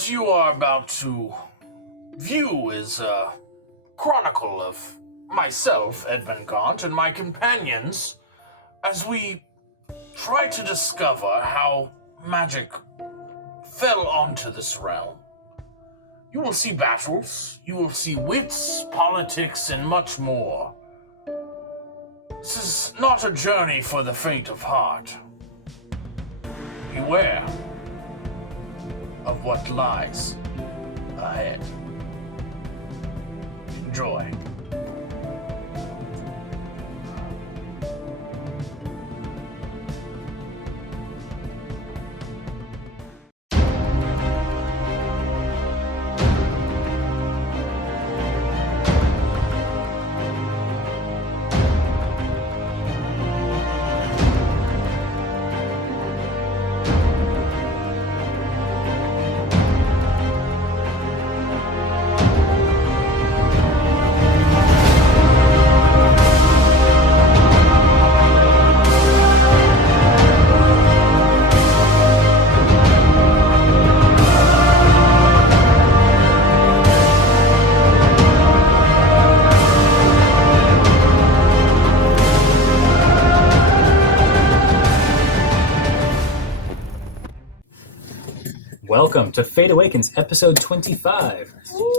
What you are about to view is a chronicle of myself, Edmund Gaunt, and my companions as we try to discover how magic fell onto this realm. You will see battles, you will see wits, politics, and much more. This is not a journey for the faint of heart. Beware of what lies ahead. Enjoy. Welcome to Fate Awakens, episode 25.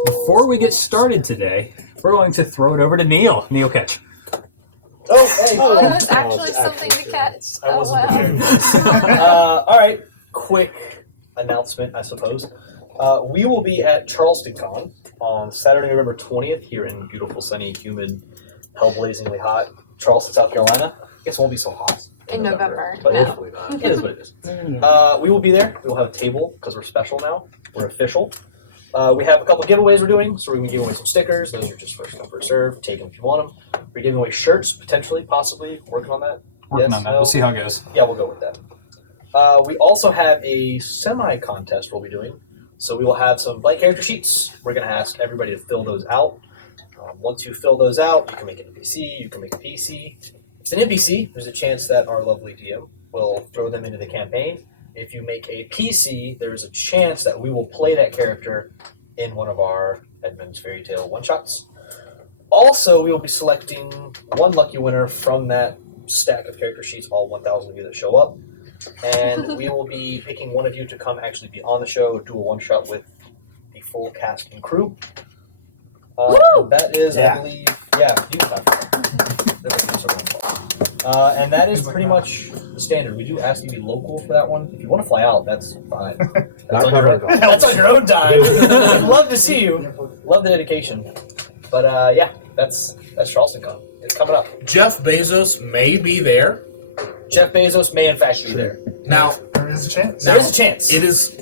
Before we get started today, we're going to throw it over to Neil. Neil, catch. Oh, hey. Oh, it was actually something to catch. I wasn't wow. prepared. All right, quick announcement, I suppose. We will be at Charleston Con on Saturday, November 20th, here in beautiful, sunny, humid, hell-blazingly hot Charleston, South Carolina. I guess it won't be so hot In November. but No. hopefully not. It is what it is. We will be there. We will have a table because we're special now. We're official. We have a couple giveaways we're doing, so we're going to give away some stickers. Those are just first come, first serve. Take them if you want them. We're giving away shirts, potentially, possibly. Working on that. Working Yes, on that. no? We'll see how it goes. Yeah, we'll go with that. We also have a semi-contest we'll be doing. So we will have some blank character sheets. We're going to ask everybody to fill those out. Once you fill those out, you can make an NPC, you can make a PC. If it's an NPC, there's a chance that our lovely DM will throw them into the campaign. If you make a PC, there's a chance that we will play that character in one of our Edmund's Fairy Tale one-shots. Also, we will be selecting one lucky winner from that stack of character sheets, all 1,000 of you that show up. And we will be picking one of you to come actually be on the show, do a one-shot with the full cast and crew. That is, I believe, you can talk and that is pretty much the standard. We do ask you to be local for that one. If you want to fly out, that's fine. That's on your own time. I'd love to see you. Love the dedication. But that's Charleston Con. It's coming up. Jeff Bezos may be there. Jeff Bezos may in fact be there. Now, There is a chance. There is a chance. it is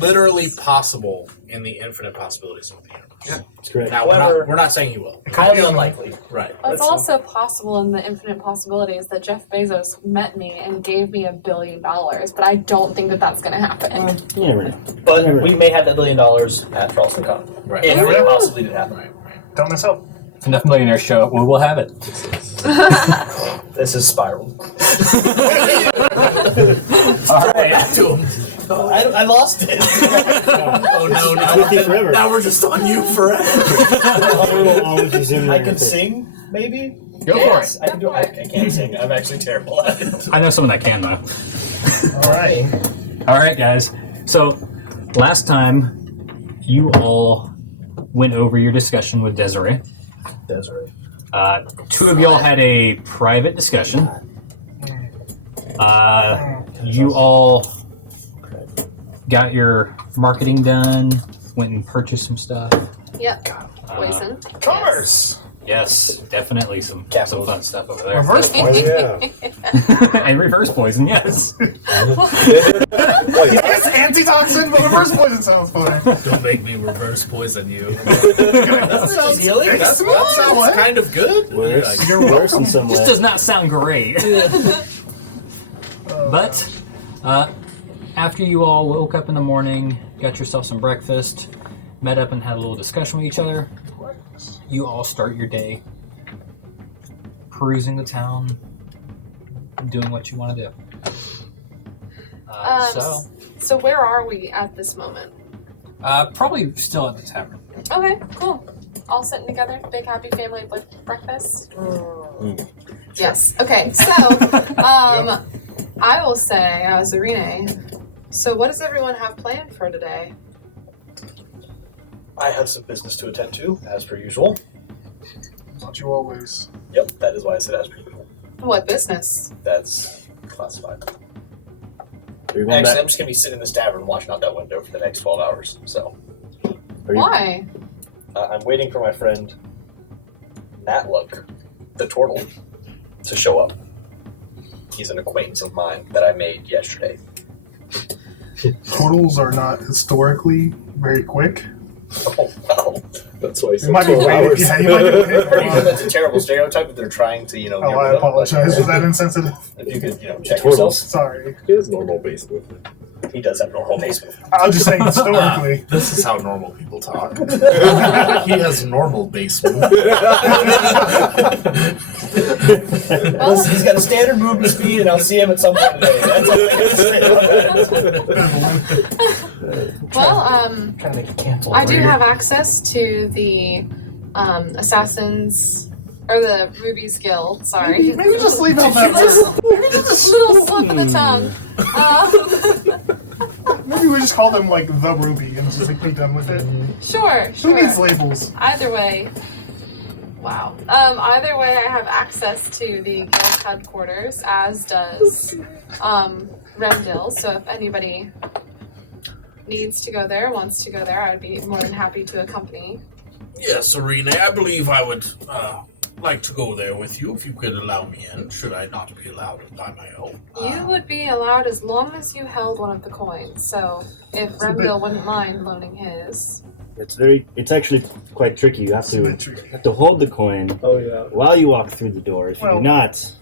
literally possible in the infinite possibilities of the universe. Yeah. That's correct. Now, However- we're not saying he will. Highly unlikely. Right. It's also possible in the infinite possibilities that Jeff Bezos met me and gave me $1 billion, but I don't think that that's going to happen. You never know. But we may have that $1 billion at Charleston Con. Right. If it possibly did happen. Right. Don't miss out. If enough millionaires show up, we will have it. This is Spiral. All right. Back to him. I lost it. Oh no! With you forever. Now we're just on you forever. I can sing, maybe? Go for it. I can do. I can't sing. I'm actually terrible at it. I know someone that can, though. All right. All right, guys. So, last time, you all went over your discussion with Desiree. Desiree. Two of y'all had a private discussion. You all got your marketing done, went and purchased some stuff. Yep. Poison. Commerce. Yes, definitely some fun stuff over there. Reverse poison. And reverse poison, yes. It's antitoxin, but reverse poison sounds funny. Don't make me reverse poison you. That sounds healing. That sounds kind of good. Worse. You're Worse in some This way. does not sound great. But after you all woke up in the morning, got yourself some breakfast, met up and had a little discussion with each other, you all start your day perusing the town, doing what you want to do. So where are we at this moment? Probably still at the tavern. Okay, cool. All sitting together, big happy family breakfast. Yes. Okay. So, I will say, as Irene. So, what does everyone have planned for today? I have some business to attend to, as per usual. Don't you always? Yep, that is why I said as per usual. What business? That's classified. Are you going Actually, back? I'm just going to be sitting in this tavern watching out that window for the next 12 hours. So, Are you, Why? I'm waiting for my friend Natluck, the turtle, to show up. He's an acquaintance of mine that I made yesterday. Turtles are not historically very quick. Oh, wow. That's why he You said might be 12 waiting. hours. Yeah, you might be waiting. Pretty sure that's a terrible stereotype that they're trying to, get Oh, rid I of, apologize. but, Was that insensitive? If you could, check Turtles. yourself. Sorry. He has normal base movement. He does have normal base movement. I was just saying historically. This is how normal people talk. He has normal base movement. Listen, he's got a standard movement speed, and I'll see him at some point today. That's all I gotta say about that. Well, Trying to make it cancel. I do have access to the assassins or the Rubies Guild. Sorry. Maybe just leave out that word. Little slip of the tongue. Maybe we just call them like the Ruby and just be done with it. Sure. Who needs labels? Either way. Wow. Either way, I have access to the guild headquarters, as does Rendil. So if anybody needs to go there, wants to go there, I'd be more than happy to accompany. Yes, Irene, I believe I would like to go there with you if you could allow me in, should I not be allowed by my own. You would be allowed as long as you held one of the coins. So if Rendil wouldn't mind loaning his. It's actually quite tricky. You have It's a bit to tricky. hold the coin Oh, yeah. while you walk through the door. If you Well- do not,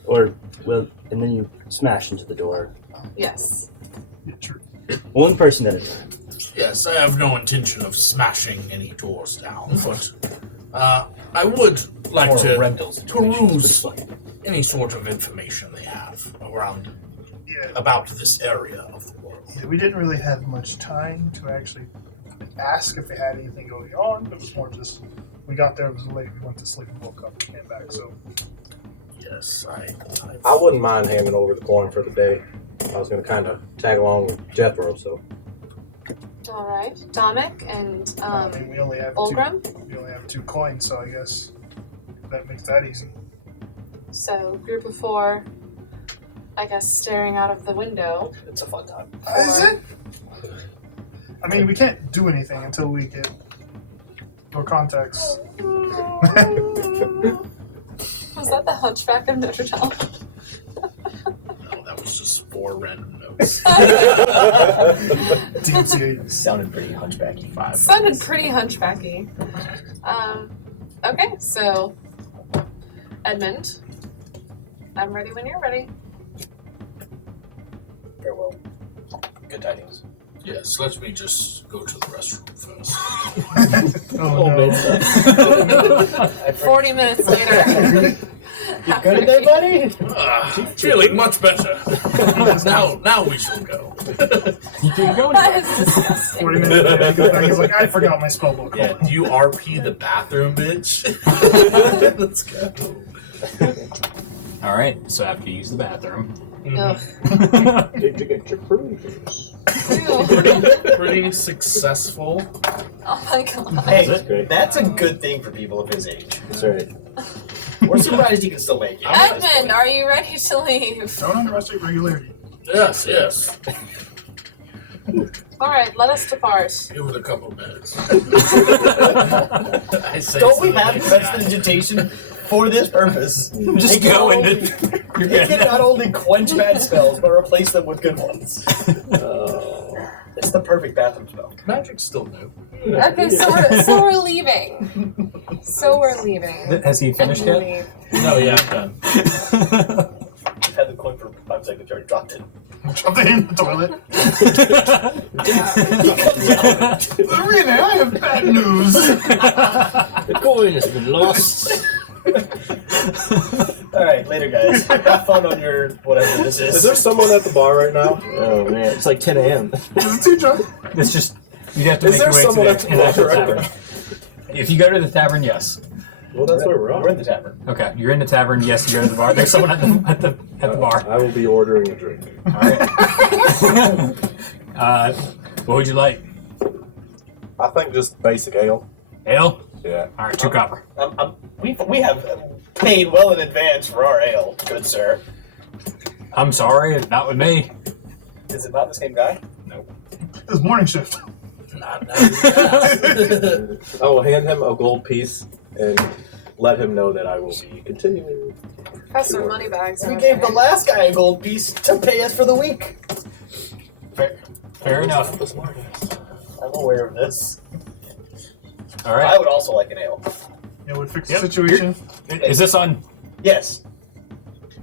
and then you smash into the door. Yes. Yeah, true. One person at a time. Yes, I have no intention of smashing any doors down, but I would like Or to Rendil's peruse any sort of information they have around Yeah. about this area of the world. Yeah, we didn't really have much time to actually ask if they had anything going on. It was more just we got there, it was late, we went to sleep and woke up and came back. So Yes, I wouldn't mind handing over the coin for the day. I was going to kind of tag along with Jethro, so. All right. Dominic and I mean, we only have Ulgrim. we only have 2 coins, so I guess that makes that easy. So group of 4. I guess staring out of the window. It's a fun time. Is it? I mean, we can't do anything until we get more context. Was that the Hunchback of Notre Dame? no, that was just 4 random notes. DMCA. Sounded pretty hunchbacky. 5. Sounded pretty hunchbacky. Okay, so Edmund, I'm ready when you're ready. Farewell. Good tidings. Yes, let me just go to the restroom first. Oh, no. 40 minutes later. You good there, buddy? Feeling much better. now we shall go. You didn't go That anywhere. is disgusting. 40 minutes later, he goes back, he's like, I forgot my spell book. Yeah, do you RP the bathroom, bitch? Let's go. All right. So after you use the bathroom, Ugh. Did you get your cruise? Ew. Pretty successful. Oh my god. Hey, That's great. that's a good thing for people of his age. That's right. We're surprised he can still make it. Edmund, are you ready to leave? Don't underestimate regularity. Yes, yes. Alright, let us depart. Give it a couple minutes. I say Don't we so. have prestidigitation for this purpose? just It can go not into. only- It can not only quench bad spells, but replace them with good ones. It's the perfect bathroom spell. Magic's still new. Okay, so we're leaving. So we're leaving. Has he finished And yet? leave. No, yeah, I'm done. I've had the coin for 5 seconds, you already dropped it. Jumped in the toilet. He comes out. Irene, I have bad news. The coin has been lost. Alright, later guys. Have fun on your whatever this is. Is there someone at the bar right now? Oh man, it's like 10 a.m. Is it too drunk? It's just You'd have to Is make there your way someone to at the the actual bar? tavern. If you go to the tavern, yes. Well, that's where we're We're at. in the tavern. Okay, you're in the tavern. Yes, you go to the bar. There's someone at the bar. I will be ordering a drink. All right. What would you like? I think just basic ale. Ale? Yeah. All right, 2 copper. We have paid well in advance for our ale, good sir. I'm sorry, not with me. Is it not the same guy? It was morning shift. I will hand him a gold piece and let him know that I will be continuing. Have some money bags. We gave the last guy a gold piece to pay us for the week. Fair enough. I'm aware of this. All right. I would also like an ale. It would fix Yep. the situation. Is this on, Yes.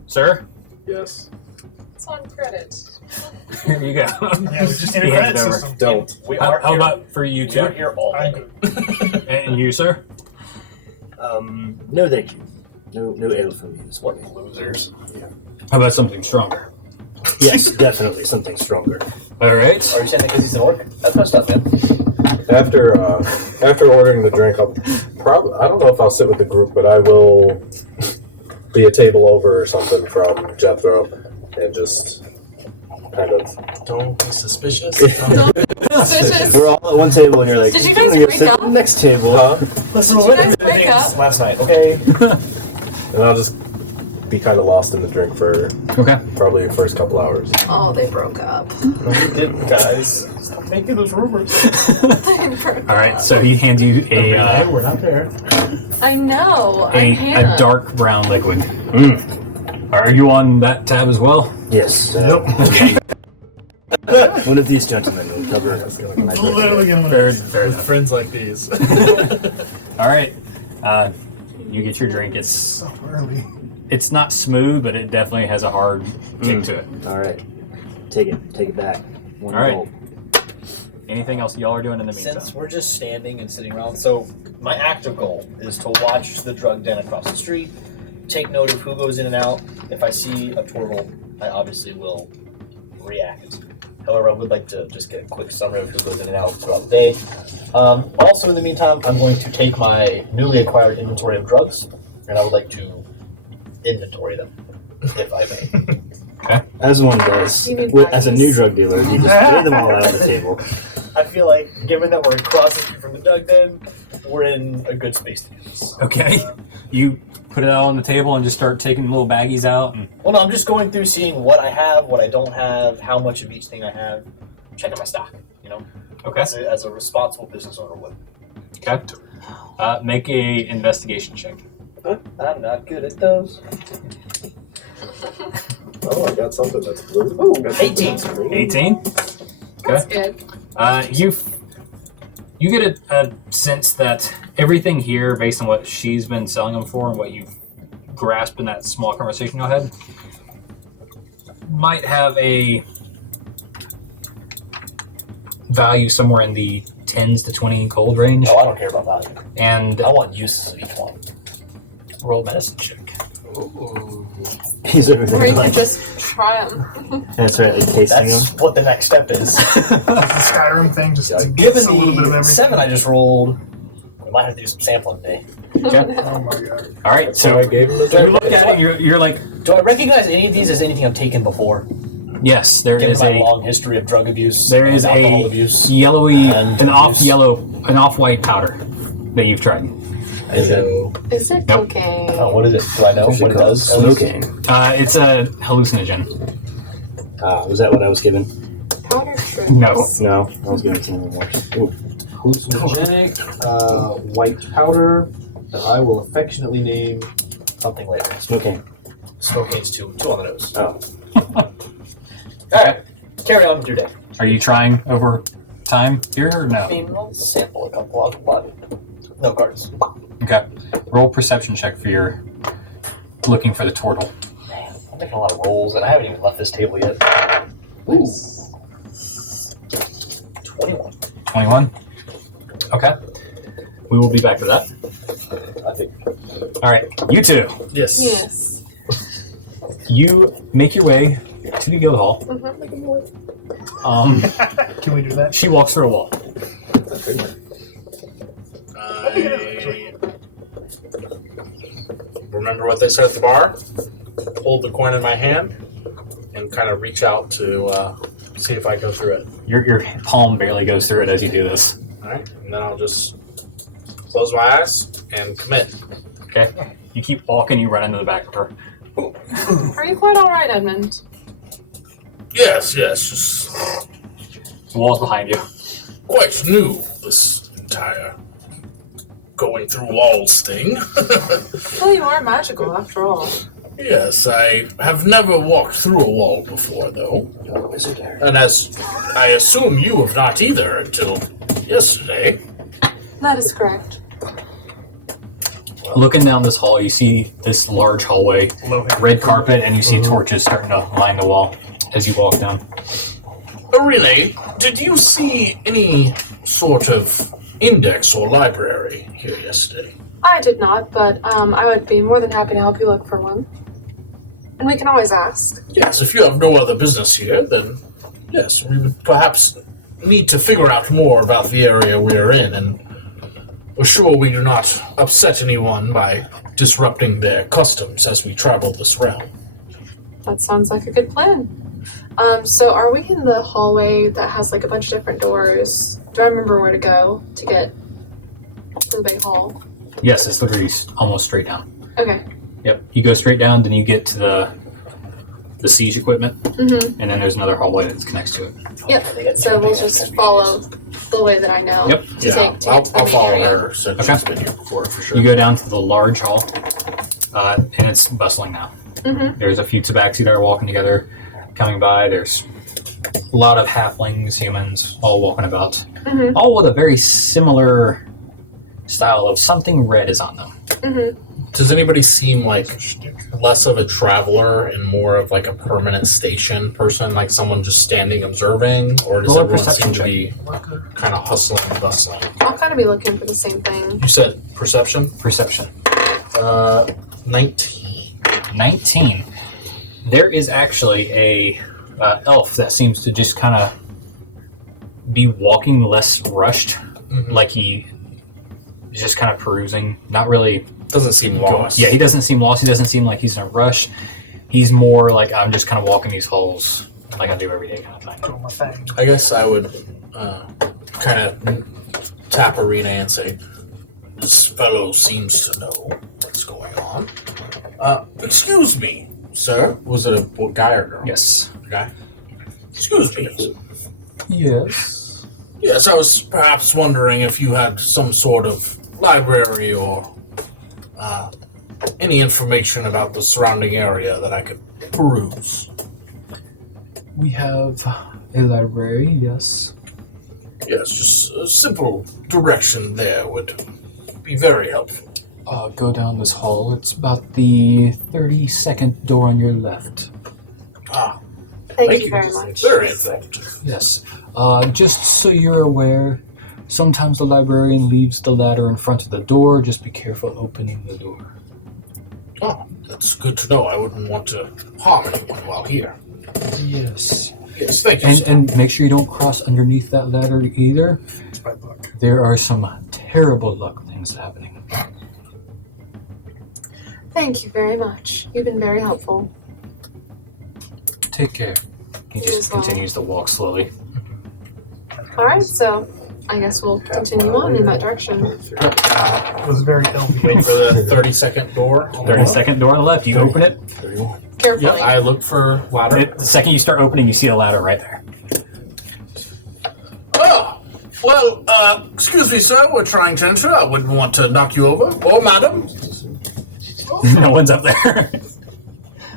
sir? Yes. It's on credit. Here you go. Yeah, we just need He a hands credit it over. system. Don't. We How are here. about for you We are two? here all I'm day. good. And you, sir? No, thank you. No ale for me this morning. Losers. How about something stronger? Yes, definitely something stronger. All right. Are you saying that because he's an orc? That's messed up, man. After ordering the drink, I don't know if I'll sit with the group, but I will be a table over or something from Jethro and just kind of. Don't be suspicious. Suspicious. We're all at one table, and you're like, Did you "I'm guys gonna go break sit at up? the next table." Listen, Did you guys break up? last night, okay? And I'll just be kind of lost in the drink for Okay. probably the first couple hours. Oh, they broke up. No, you didn't, guys. Stop making those rumors. They broke All right. up. So he hands you a we're not there. I know. I'm a Hannah. dark brown liquid. Are you on that tab as well? Yes. Okay. One of these gentlemen will cover my Literally gonna Fair With enough. friends like these. All right. You get your drink. It's so early. not smooth, but it definitely has a hard kick to it. All right, take it back. One All right. gold. Anything else y'all are doing in the meantime? Since we're just standing and sitting around, so my active goal is to watch the drug den across the street, take note of who goes in and out. If I see a turtle, I obviously will react. However, I would like to just get a quick summary of who goes in and out throughout the day. Also, in the meantime, I'm going to take my newly acquired inventory of drugs, and I would like to inventory them, if I may. As one does. You need As a baggies. new drug dealer, you just lay them all out on the table. I feel like, given that we're across the street from the drug den, we're in a good space to do this. Okay. You put it out on the table and just start taking little baggies out. And, Well, no, I'm just going through seeing what I have, what I don't have, how much of each thing I have, checking my stock, you know? okay. As a responsible business owner would. Okay. Make a investigation check. I'm not good at those. Oh, I got something that's blue. Ooh, 18. 18. That's good. You get a sense that everything here, based on what she's been selling them for and what you've grasped in that small conversation you had, might have a value somewhere in the 10s to 20 gold range. Oh, I don't care about value. And I want uses of each one. roll medicine check. He's everything Or you like. could just try them. That's right, like tasting That's them. what the next step is. Like the Skyrim thing, just Yeah, Given a little bit of the everything. 7 I just rolled, we might have to do some sampling today. Okay. Oh my god. All right. So I So gave him the you drink. look at it. And you're like, Do I recognize any of these as anything I've taken before? yes, there Given is my a long history of drug abuse, there and is alcohol a abuse. yellowy, and an abuse. off-white powder that you've tried. Is it? Is it Nope. cocaine? Oh, what is it? Do I know what it does? Smoking. It's a hallucinogen. Was that what I was given? Powder shrimp. No. No, I was given something worse. Ooh. Hallucinogenic white powder that I will affectionately name something later. Smoking. Smoking's two on the nose. Oh. Alright, carry on with your day. Are you trying over time here or I no? mean, we'll sample a couple of blood. No cards. Okay. Roll perception check for your looking for the turtle. Man, I'm making a lot of rolls and I haven't even left this table yet. Ooh. 21. 21. Okay. We will be back to that. I think. All right. You two. Yes. Yes. You make your way to the guild hall. Can we do that? She walks through a wall. I remember what they said at the bar. Hold the coin in my hand and kind of reach out to see if I go through it. Your palm barely goes through it as you do this. All right, and then I'll just close my eyes and commit. Okay. You keep walking, you run into the back door. Are you quite all right, Edmund? Yes, just The wall's behind you. quite new, this entire going through walls thing. Well, you are magical after all. Yes, I have never walked through a wall before, though. You're a wizard, Harry. And as I assume you have not either until yesterday. That is correct. Looking down this hall, you see this large hallway, red carpet, and you see torches starting to line the wall as you walk down. Irene, did you see any sort of index or library here yesterday? I did not, but I would be more than happy to help you look for one. And we can always ask. Yes, if you have no other business here, then yes, we would perhaps need to figure out more about the area we're in and assure we do not upset anyone by disrupting their customs as we travel this realm. That sounds like a good plan. So are we in the hallway that has like a bunch of different doors? Do I remember where to go to get to the big hall? Yes, it's literally almost straight down. Okay. Yep. You go straight down, then you get to the siege equipment, Mm-hmm. and then there's another hallway that connects to it. Yep. So we'll just follow the way that I know. Yep. To take to I'll get to the main follow area. her since Okay. she's been here before for sure. You go down to the large hall, and it's bustling now. Mm-hmm. There's a few tabaxi that are walking together, coming by. There's a lot of halflings, humans, all walking about, Mm-hmm. all with a very similar style of something red is on them. Mm-hmm. Does anybody seem like less of a traveler and more of like a permanent station person, like someone just standing observing, or does Roll a everyone perception seem to be kind of hustling and bustling? I'll kind of be looking for the same thing. You said perception? Perception. 19. 19. There is actually a elf that seems to just kind of be walking less rushed, like he is just kind of perusing, not really. Doesn't seem lost. Yeah, he doesn't seem lost. He doesn't seem like he's in a rush. He's more like, I'm just kind of walking these halls like I do every day kind of thing. Do my thing. I guess I would kind of tap Arena and say, this fellow seems to know what's going on. Excuse me, sir. Was it a guy or girl? Yes. Guy. Excuse me. Yes. Yes, I was perhaps wondering if you had some sort of library or any information about the surrounding area that I could peruse. We have a library, yes. Yes, just a simple direction there would be very helpful. Go down this hall. It's about the 32nd door on your left. Ah, Thank you very much. Very informative. Yes. Just so you're aware, sometimes the librarian leaves the ladder in front of the door. Just be careful opening the door. Oh, that's good to know. I wouldn't want to harm anyone while here. Yes. Yes, thank you. sir. And make sure you don't cross underneath that ladder either. It's my luck. There are some terrible luck things happening. Thank you very much. You've been very helpful. Take care. He You just as well. continues to walk slowly. All right, so I guess we'll continue on in that direction. It was very Wait LVO. for the 32nd door. 32nd door on the left. You open it. 31. Carefully. Yeah, I look for ladder. The second you start opening, you see a ladder right there. Oh, well, excuse me, sir. We're trying to enter. I wouldn't want to knock you over. Or madam. No one's up there.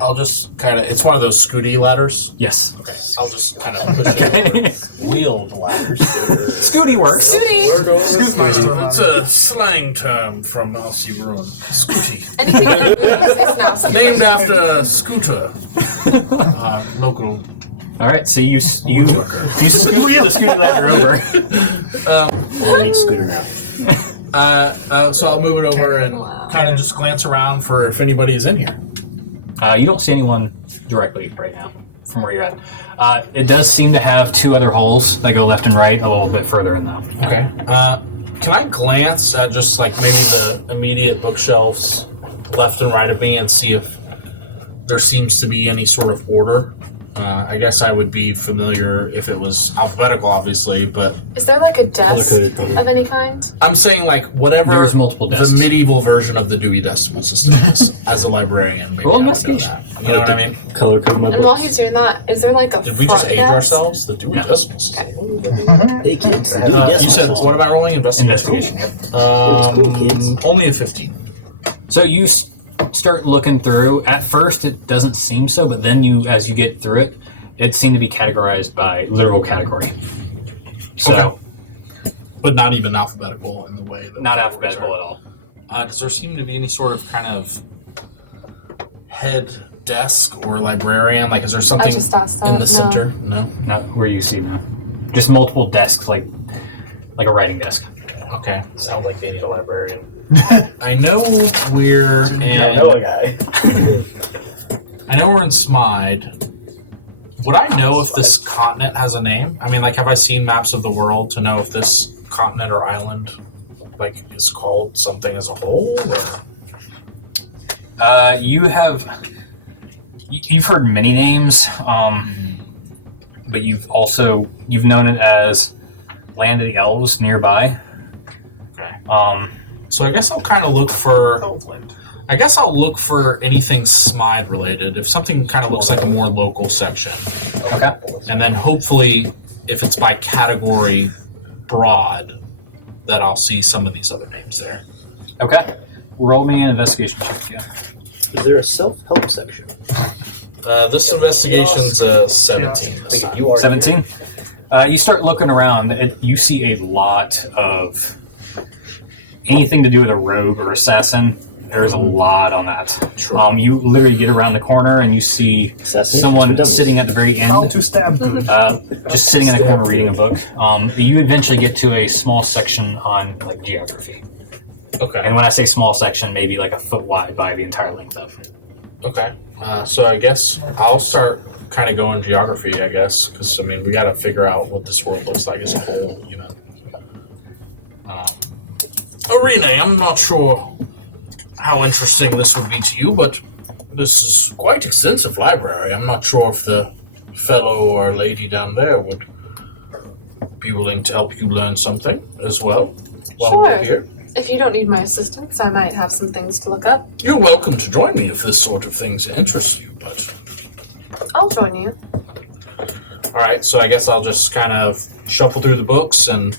I'll just kind of, it's one of those scooty ladders. Yes. Okay, I'll just kind of push it. Wheeled ladders. Scooty works. Scooty! It's a slang term from Mousy Ruin. Scooty. Anything that moves is now scooty. Named after Scooter. Local. All right, so you scoot the scooty ladder over. We'll need Scooter now. So I'll move it over and Wow. kind of just glance around for if anybody is in here. You don't see anyone directly right now from where you're at. It does seem to have 2 other holes that go left and right a little bit further in though. Okay. Can I glance at just like maybe the immediate bookshelves left and right of me and see if there seems to be any sort of order? I guess I would be familiar if it was alphabetical, obviously, but Is there like a desk Color-coded probably. of any kind? I'm saying like whatever There's multiple the desks. medieval version of the Dewey Decimal System is. As a librarian, maybe Roll I would know investigation. that. You know what I mean? Color code my And while books. he's doing that, is there like a Did we just front age desk? ourselves? The Dewey No. Decimal System. Hey kids, the Dewey You Decimal said System. what am I rolling? Investigation. Investigation. Cool, kids. Only a 15. So you start looking through. At first, it doesn't seem so, but then as you get through it, it seemed to be categorized by literal category. So, Okay. But not even alphabetical in the way that not the alphabetical words at all. are. Does there seem to be any sort of kind of head desk or librarian? Like, is there something just asked that, in the no. center? No. Not where you see now. Just multiple desks, like a writing desk. Okay. Sounds like they need a librarian. I know we're I in. know a guy. I know we're in Smide. Would I know if this continent has a name? I mean, like, have I seen maps of the world to know if this continent or island, like, is called something as a whole? Or? You've heard many names, but you've known it as Land of the Elves nearby. Okay. So I guess I'll kind of look for. Elfland. I guess I'll look for anything Smide related. If something kind of looks like a more local section, okay. and then hopefully, if it's by category broad, that I'll see some of these other names there. Okay. Roll me an investigation check. Yeah. Is there a self-help section? This investigation's a 17. I This think if time. you are 17. You start looking around. You see a lot of anything to do with a rogue or assassin. There's a lot on that. Sure. You literally get around the corner and you see Assassination someone for dummies. sitting at the very How end, to stab good. just sitting in the corner reading a book. You eventually get to a small section on like geography. Okay. And when I say small section, maybe like a foot wide by the entire length of. Okay. So I guess I'll start kind of going geography, I guess, because, I mean, we got to figure out what this world looks like as a whole, you know. Arena, I'm not sure how interesting this would be to you, but this is quite extensive library. I'm not sure if the fellow or lady down there would be willing to help you learn something as well while we're Sure. here. If you don't need my assistance, I might have some things to look up. You're welcome to join me if this sort of things interests you, but... I'll join you. Alright, so I guess I'll just kind of shuffle through the books and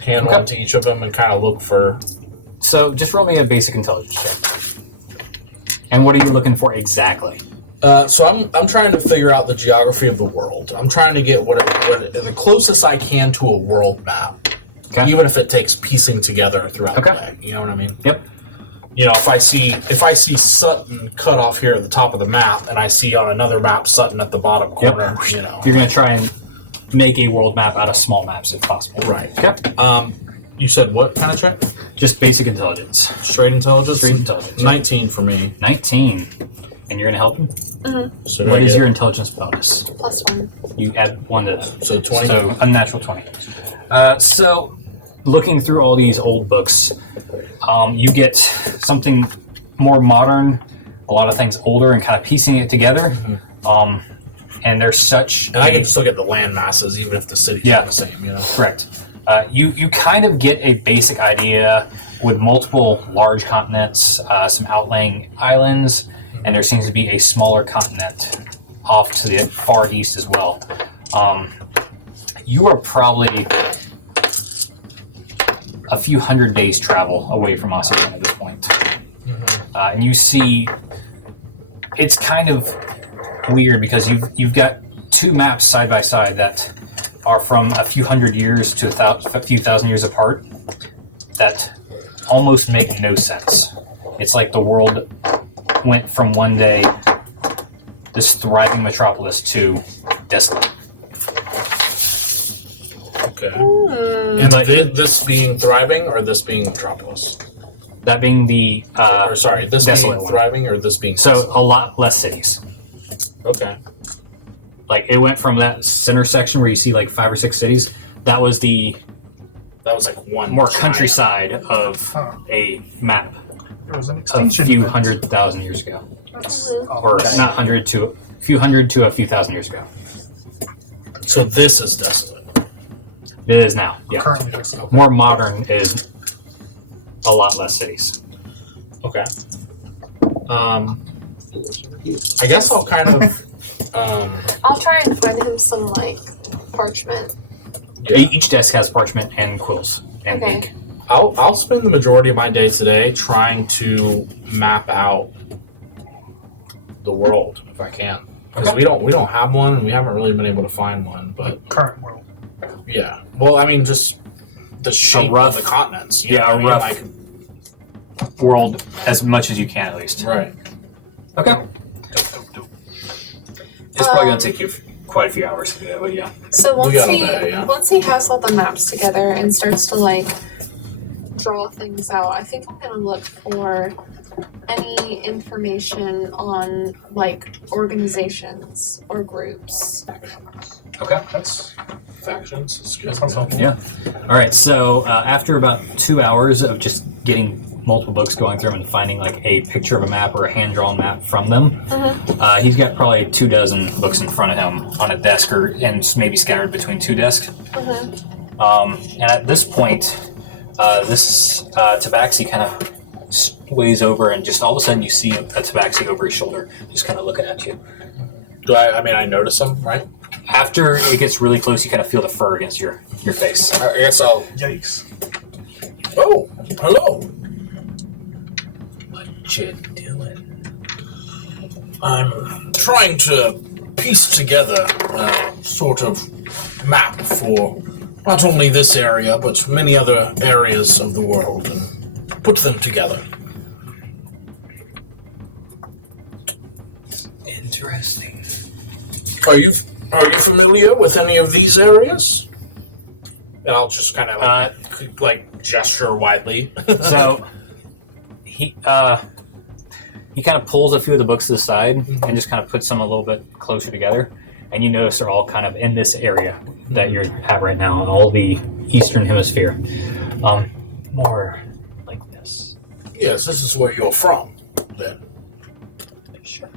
hand Okay. one to each of them and kind of look for... So just roll me a basic intelligence check. And what are you looking for exactly? So I'm trying to figure out the geography of the world. I'm trying to get what the closest I can to a world map. Okay. Even if it takes piecing together throughout the Okay. day. You know what I mean? Yep. You know, if I see Sutton cut off here at the top of the map, and I see on another map Sutton at the bottom corner, you know. You're going to try and make a world map out of small maps if possible. Right. Okay. You said what kind of check? Just basic intelligence. Straight intelligence? Straight intelligence. 19 for me. 19. And you're going to help him? So do What I is get- your intelligence bonus? +1. You add 1 to that. So 20? So unnatural 20. So looking through all these old books, you get something more modern, a lot of things older, and kind of piecing it together. And there's such And I can still get the land masses, even if the city's Yeah. not the same, you know? correct. You kind of get a basic idea with multiple large continents, some outlying islands, and there seems to be a smaller continent off to the far east as well. You are probably a few hundred days travel away from Oceania at this point. And you see, it's kind of weird because you've got 2 maps side by side that are from a few hundred years to a few thousand years apart that almost make no sense. It's like the world went from one day, this thriving metropolis, to desolate. Okay. Hmm. And this being thriving or this being metropolis? That being the Or sorry, this desolate being one. thriving or this being so a lot less cities. Okay. Like it went from that center section where you see like 5 or 6 cities. That was the That was like one more giant- countryside of Huh. a map There was an a extinction. few event. 100,000 years ago, That's or Okay. not hundred to a few hundred to a few thousand years ago. So this is desolate. It is now. Yeah, currently just more modern is a lot less cities. Okay. I guess I'll kind of. I'll try and find him some like parchment. Each desk has parchment and quills and Okay. ink. I'll spend the majority of my day today trying to map out the world if I can, because we don't have one and we haven't really been able to find one. But current world. yeah, well, I mean, just the shape rough- of the continents. you yeah, know what I a mean? rough- Like, World as much as you can, at least. right. Okay. It's probably going to take you quite a few hours to do that, but yeah. So We got a day, yeah. once he has all the maps together and starts to like draw things out, I think I'm gonna look for any information on like organizations or groups. Okay. That's factions. It's good. Sounds helpful. Yeah. All right. So after about 2 hours of just getting multiple books, going through them and finding like a picture of a map or a hand-drawn map from them, he's got probably 24 books in front of him on a desk, and maybe scattered between 2 desks. And at this point, this Tabaxi kind of sways over, and just all of a sudden you see a Tabaxi over his shoulder, just kind of looking at you. Do I mean, I notice them, right? After it gets really close, you kind of feel the fur against your face. I guess I'll. Yikes. Oh, hello. What you doing? I'm trying to piece together a sort of map for not only this area, but many other areas of the world, and put them together. Interesting. Are you familiar with any of these areas? And I'll just kind of like gesture widely. So he kind of pulls a few of the books to the side and just kind of puts them a little bit closer together, and you notice they're all kind of in this area that you have right now in all the eastern hemisphere. More like this. Yes, this is where you're from, then. Sure.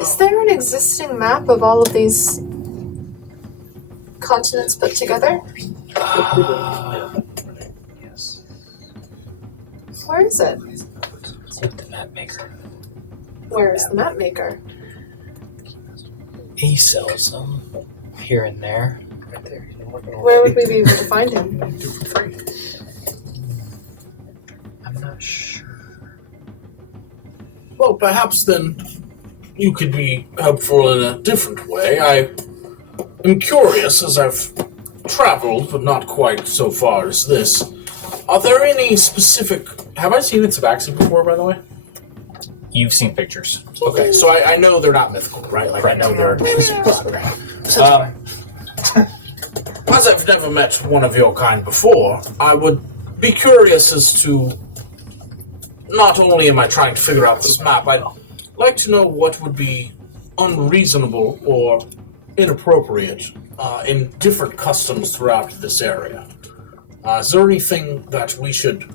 Is there an existing map of all of these continents put together? Yes. Where is it? It's with the map maker. Where is the map maker? He sells them here and there. Right there. Where would we be able to find him? Do it for free. I'm not sure. Well, perhaps then you could be helpful in a different way. I am curious, as I've traveled, but not quite so far as this. Are there any specific... Have I seen a Tabaxi before, by the way? You've seen pictures. Okay, so I know they're not mythical, right? Like, I know they're... As I've never met one of your kind before, I would be curious as to... Not only am I trying to figure out this map, I'd like to know what would be unreasonable or inappropriate in different customs throughout this area. Is there anything that we should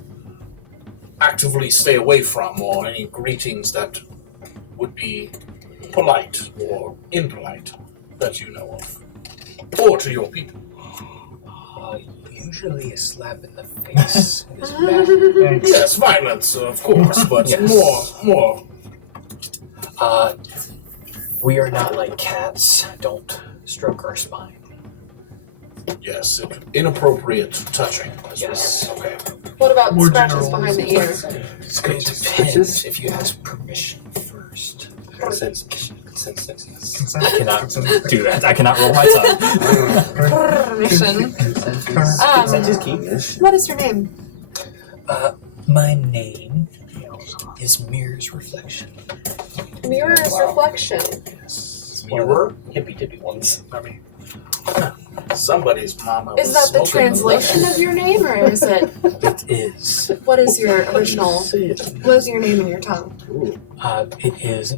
actively stay away from, or any greetings that would be polite or impolite that you know of? Or to your people? Usually a slap in the face is Thanks. Yes, violence, of course, but Yes. more. We are not like cats. Don't stroke our spine. Yes, inappropriate touching. Yes. Okay. What about More scratches general behind the ear? It depends if you ask permission first. Consent. I cannot Consent. do that. I cannot roll my tongue. Permission. What is your name? My name is Mirror's Reflection. Mirror's Reflection. Mirror? Hippy dippy ones. I mean, Somebody's mama Is was that the smoking translation of your name, or is it? It is. What is your original? What is your name in your tongue? It is.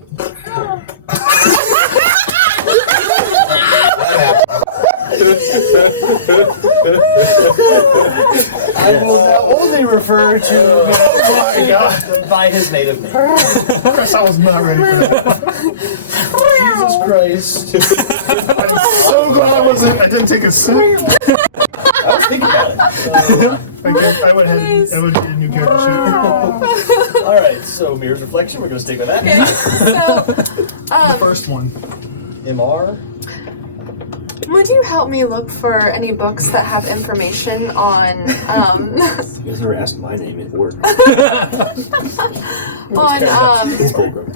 I will now only refer to Oh my god. by his native name. Chris, I was not ready for that. Jesus Christ. I'm so glad I didn't take a sip. I was thinking about it. I went ahead and get a new character sheet. Alright, so Mirror's Reflection, we're going to stick with that. Okay, so, The first one. MR. would you help me look for any books that have information on, You guys never asked my name at work. on, It's Fulcrum.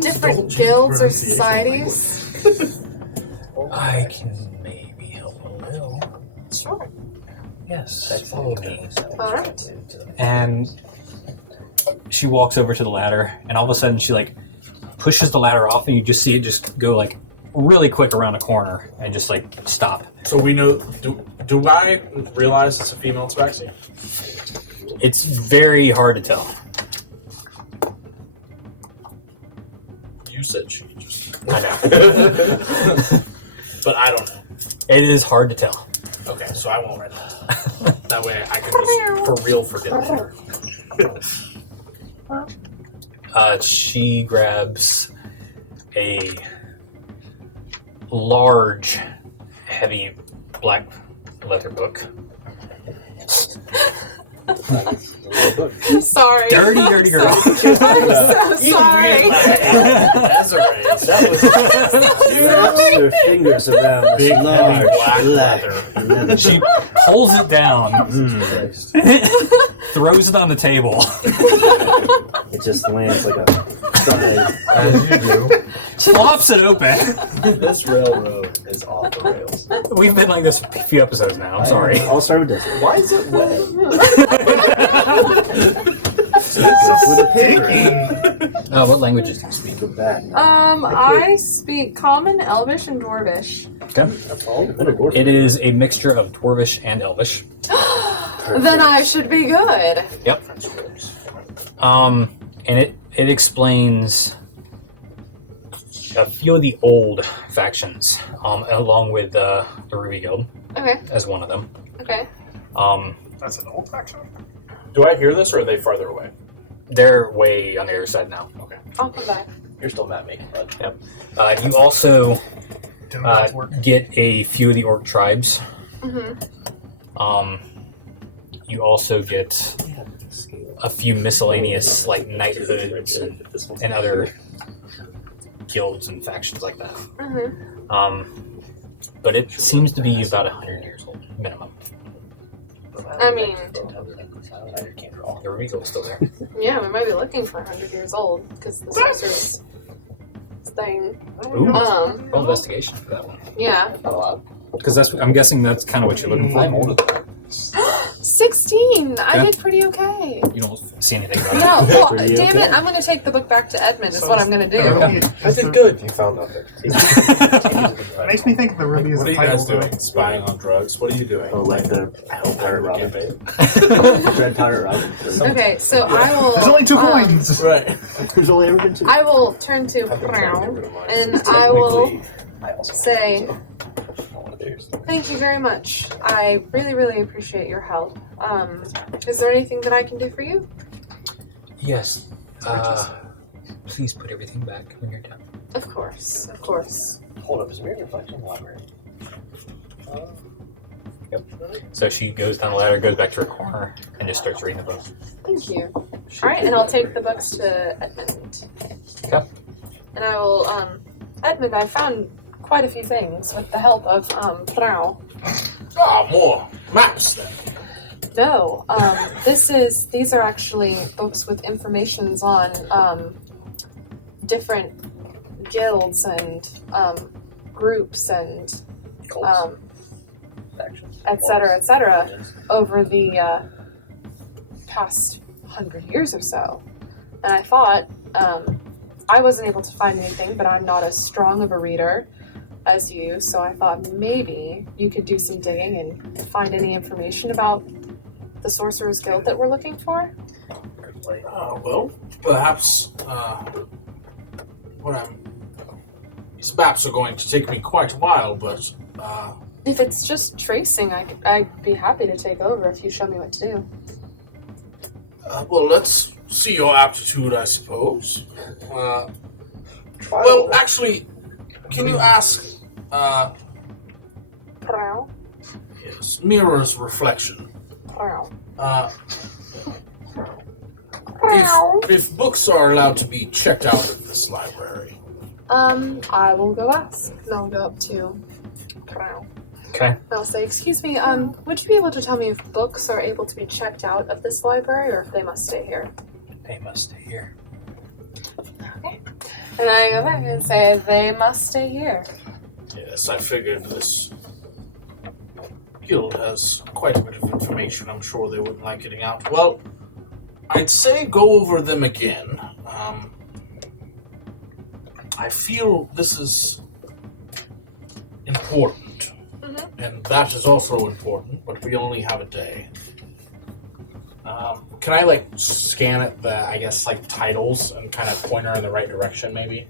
different guilds or societies? I can maybe help a little. Sure. Yes, follow me. Alright. And she walks over to the ladder, and all of a sudden she like pushes the ladder off, and you just see it just go like really quick around a corner and just like stop. So we know. Do I realize it's a female tabaxi? It's very hard to tell. Usage. Just, I know. but I don't know. It is hard to tell. Okay, so I won't write that. That way I can just for real forget it. She grabs a large, heavy black leather book. I'm sorry. Dirty girl. I'm so sorry. Desiree. That was She wraps her fingers around this Big, large heavy black black leather. She pulls it down, throws it on the table. It just lands like a thud. As you do. Flops it open. this railroad is off the rails. We've been like this a few episodes now. I'm sorry. I'll start with this. Why is it wet? With a paper. What languages do you speak? With that. I speak Common, Elvish, and Dwarvish. Okay. That's all. It is a mixture of Dwarvish and Elvish. Then I should be good. Yep. And it explains a few of the old factions, along with the Ruby Guild Okay, as one of them. okay. That's an old faction? Do I hear this, or are they farther away? They're way on the other side now. Okay. I'll come back. You're still mad making, bud. You also Doing God's work. get a few of the orc tribes. Mm-hmm. You also get a few miscellaneous like knighthoods and other guilds and factions like that. Mm-hmm. But it seems to be about 100 years old minimum. I mean, The Ruby Guild's still there. yeah, we might be looking for 100 years old because the sorcerer's thing. Ooh. Roll investigation for that one. Yeah. Because I'm guessing that's kind of what you're looking for. I'm older than that. 16! I Yeah. did pretty okay. You don't see anything about it. No, well, Pretty damn it, okay. I'm going to take the book back to Edmund, is what I'm going to do. I did good. You found nothing. Makes me think the Ruby is What are a you guys title. doing? Spying on drugs? What are you doing? Oh, like the Pirate Robin. Campaign? Red Pirate Robin. Okay, so I will. There's only 2 coins. Right. There's only ever been two. I will turn to Brown and I will say, thank you very much. I really, really appreciate your help. Is there anything that I can do for you? Yes. Please put everything back when you're done. Of course, of course. Hold up, is Mirror Reflection library? So she goes down the ladder, goes back to her corner, and just starts reading the book. Thank you. Alright, and I'll take the books to Edmund. Okay. And I will, Edmund, I found quite a few things with the help of, Frau. More maps then. No, these are actually books with informations on, different guilds and, groups and, et cetera, over the, past 100 years or so. And I thought, I wasn't able to find anything, but I'm not as strong of a reader as you, so I thought maybe you could do some digging and find any information about the Sorcerer's Guild that we're looking for. Well, perhaps these maps are going to take me quite a while, but If it's just tracing, I'd be happy to take over if you show me what to do. Well, let's see your aptitude, I suppose. Well, actually, can you ask, Prow. yes, mirror's reflection. Prow. If books are allowed to be checked out of this library. I will go ask. And I'll go up to Prow. Okay. I'll say, excuse me, would you be able to tell me if books are able to be checked out of this library or if they must stay here? They must stay here. Okay. And I go back and say, they must stay here. Yes, I figured this guild has quite a bit of information. I'm sure they wouldn't like getting out. Well, I'd say go over them again. I feel this is important, and that is also important, but we only have a day. Can I, like, scan at the, I guess, like, titles and kind of point her in the right direction, maybe?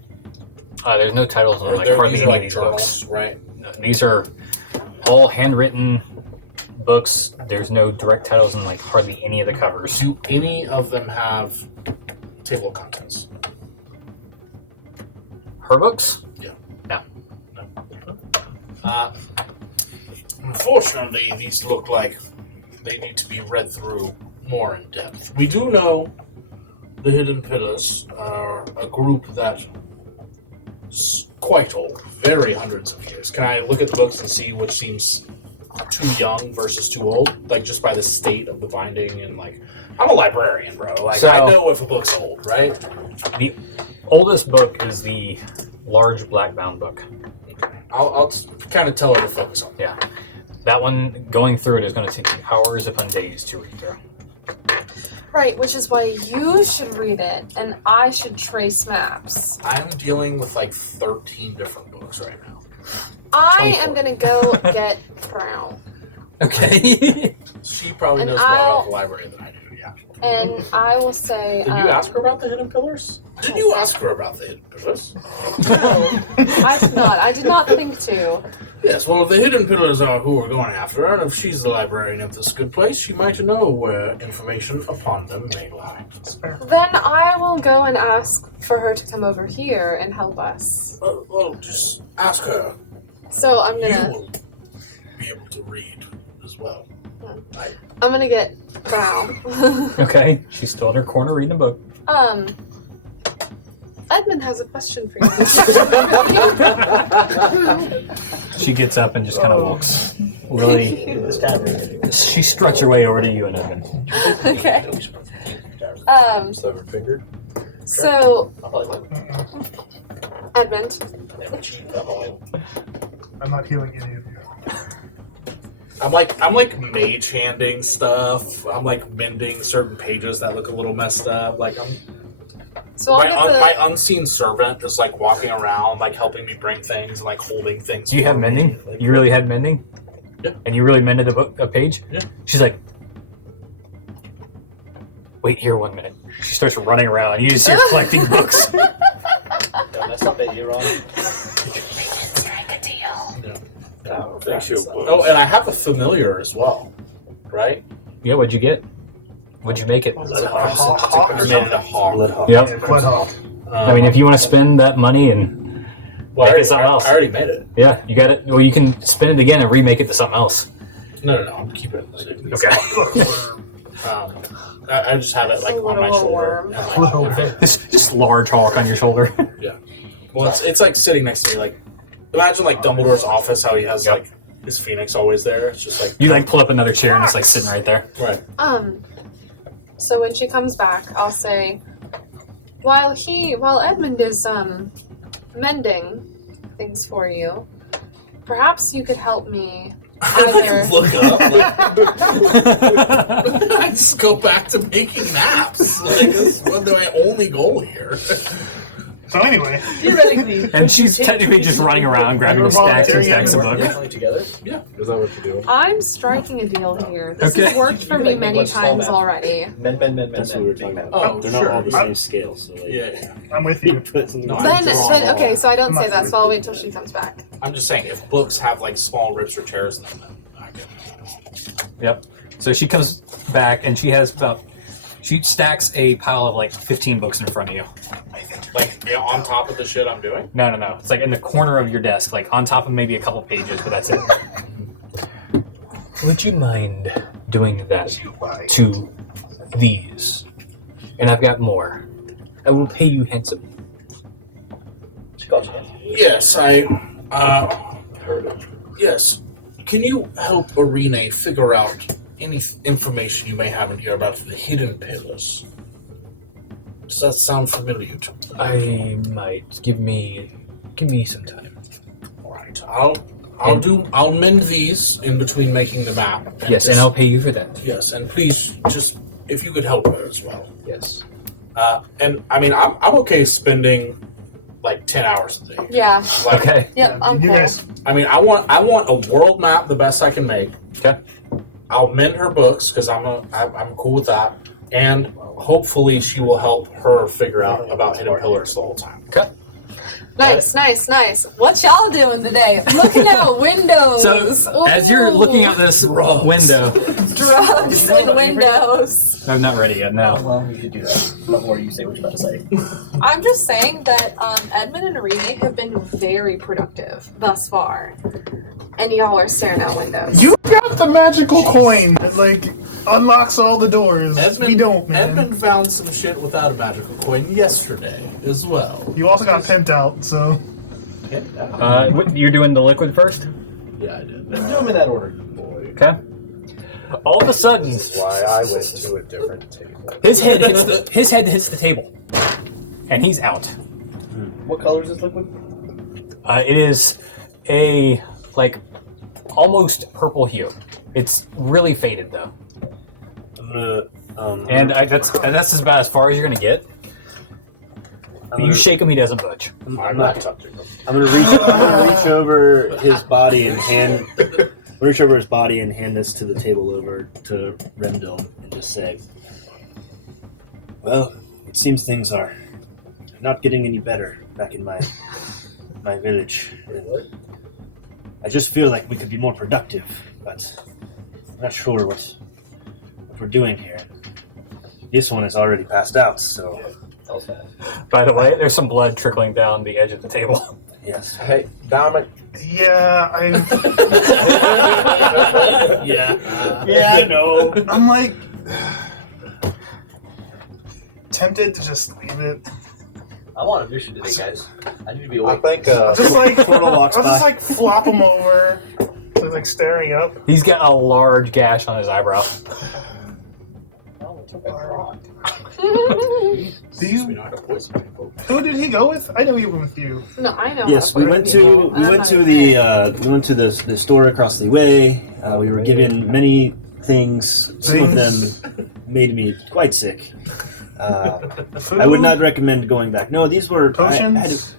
There's no titles on Or like these hardly are, any like, of these journals, books. right? No, these are all handwritten books. There's no direct titles in like hardly any of the covers. Do any of them have table of contents? Her books? Unfortunately, these look like they need to be read through more in depth. We do know the Hidden Pillars are a group that is quite old, very hundreds of years. Can I look at the books and see which seems too young versus too old? Like, just by the state of the binding and, like, I'm a librarian, bro. Like, So- I know if a book's old, right? The oldest book is the large black bound book. Okay. I'll kind of tell her to focus on that. Yeah. That one, going through it is going to take you hours upon days to read through. Right, which is why you should read it and I should trace maps. I'm dealing with, like, 13 different books right now. I am gonna go get Prow. Okay. She probably And knows more about I'll- the library than I do, yeah. And I will say. Did you ask her about the Hidden Pillars? Did you ask her about the Hidden Pillars? No, I did not. I did not think to. Yes, well, if the Hidden Pillars are who we're going after, and if she's the librarian of this good place, she might know where information upon them may lie. Then I will go and ask for her to come over here and help us. Well, just ask her. So I'm You gonna. will be able to read as well. I'm gonna get Prow. Okay. She's still in her corner reading a book. Edmund has a question for you. She gets up and just kind of walks really. She struts her way over to you and Edmund. Okay. Severed finger. So Edmund. I'm not healing any of you. I'm like mage handing stuff. I'm like mending certain pages that look a little messed up. Like So I'll get the. my unseen servant is like walking around, like helping me bring things and like holding things. Do you have for me. mending? Like, You really had mending? Yeah. And you really mended a page? Yeah. She's like, wait here 1 minute. She starts running around. You just see her collecting books. Don't mess up that you're on. Thank you. Oh, and I have a familiar as well, right? Yeah, what'd you get? What'd you make it? I made it a hawk. Yep. Yeah, quite hot. I mean, if you want to spend that money and Well, make it something else. I already made it. Yeah, you got it. Well, you can spend it again and remake it to something else. No, I'm keeping it. Okay. I just have it like It's a on my little shoulder. worm. And, Little like, worm. This just large hawk on your shoulder. well, it's like sitting next to me. Like, imagine like Dumbledore's office, how he has Yep. like his phoenix always there. It's just like You like pull up another chair and it's like sitting right there. right. So when she comes back, I'll say, while Edmund is mending things for you, perhaps you could help me either. Look up. I just go back to making maps. Like this is my only goal here. So anyway, Theoretically, And she's technically just running around grabbing stacks and stacks of books. Definitely together. Yeah. Is that what you're doing? I'm striking a deal here. This Okay. has worked for You me can make many one small times map. already. Men. That's what we were talking about. Oh, They're sure. not all the same scale, so like, Yeah. I'm with you you. put something No, on I Then, draw. okay, so I don't I'm say not that, so I'll wait till she comes back. I'm just saying, if books have like small rips or tears in them, then I can. Yep. So she comes back and she stacks a pile of like 15 books in front of you. Like on top of the shit I'm doing? No. It's like in the corner of your desk, like on top of maybe a couple pages, but that's it. Would you mind doing that to these? And I've got more. I will pay you handsomely. Yes, I heard it. Yes. Can you help Irene figure out any information you may have in here about the hidden pillars? Does that sound familiar to you? I might. Give me some time. Alright. I'll mend these in between making the map. And I'll pay you for that. Yes, and please just if you could help her as well. Yes. And I mean I'm okay spending like 10 hours a day. Yeah. Like, Okay. Yep, I'm You cool. guys, I mean I want a world map the best I can make. Okay. I'll mend her books because I'm cool with that, and hopefully she will help her figure out about hidden pillars the whole time. Okay. Nice. What y'all doing today? Looking out windows. So as you're looking out this window, drugs and windows. I'm not ready yet. No. Well, you should do that before you say what you're about to say. I'm just saying that Edmund and Irene have been very productive thus far, and y'all are staring out windows. you got the magical coin that like unlocks all the doors. We don't, man. Edmund found some shit without a magical coin yesterday as well. You also got pimped out, so You're doing the liquid first? Yeah, I did. Do them in that order. Okay. All of a sudden, This is why I went to a different table. his head hits the table, and he's out. What color is this liquid? It is a like almost purple hue. It's really faded though, I'm gonna. that's about as far as you're gonna get. You shake him, he doesn't budge. I'm not touching them. I'm gonna reach over his body and hand. Reach over his body and hand this to the table over to Rendell and just say, "Well, it seems things are not getting any better back in my village. I just feel like we could be more productive, but I'm not sure what we're doing here. This one is already passed out, so By the way, there's some blood trickling down the edge of the table. yes." Hey, Dominic. yeah, Yeah. Yeah, I know. I'm like tempted to just leave it. I'm on a mission today, guys. I need to be I awake. think Just like Portal walks I'll just by. like flop him over, just like staring up. He's got a large gash on his eyebrow. Do you, We know how to poison people. who did he go with? I know he went with you. No, I know. Yes, how we to went play to people. we went to the store across the way. We were given many things. Some of them made me quite sick. I would not recommend going back. No, these were Potions?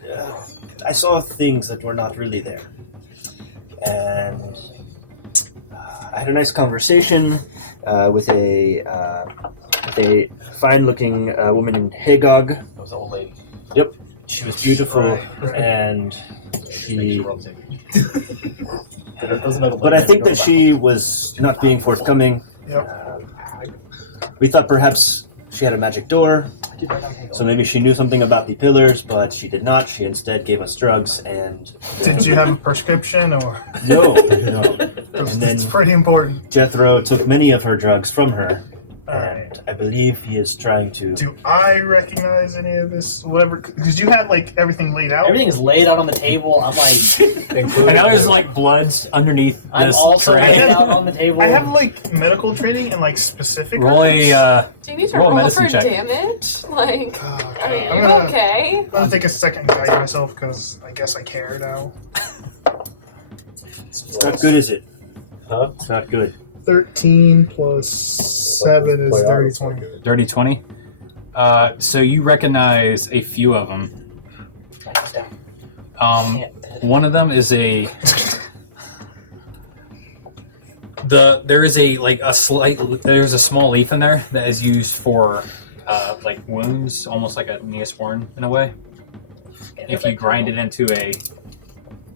I saw things that were not really there, and I had a nice conversation with a fine-looking woman named Hagog. That was the old lady. Yep, she was beautiful, and she. But I think that she was not being forthcoming. Yep. We thought perhaps she had a magic door, so maybe she knew something about the pillars, but she did not. She instead gave us drugs, and Did you have a prescription or? no. It's And then pretty important. Jethro took many of her drugs from her, Alright. and I believe he is trying to. Do I recognize any of this? Whatever, because you had like everything laid out. Everything is laid out on the table. I'm like, And now there's like bloods underneath I'm this also tray. laid out on the table. I have like medical training and like specific. Roll herbs. a Do you need to Roll a roll medicine for check. damage? Like, are I'm you gonna- okay? I'm gonna take a second and guide myself because I guess I care now. It's not good, is it? Huh? It's not good. 13 plus 7 is dirty 20. dirty 20. So you recognize a few of them. One of them is a. There's a small leaf in there that is used for like wounds, almost like a Neosporin in a way. If you grind it into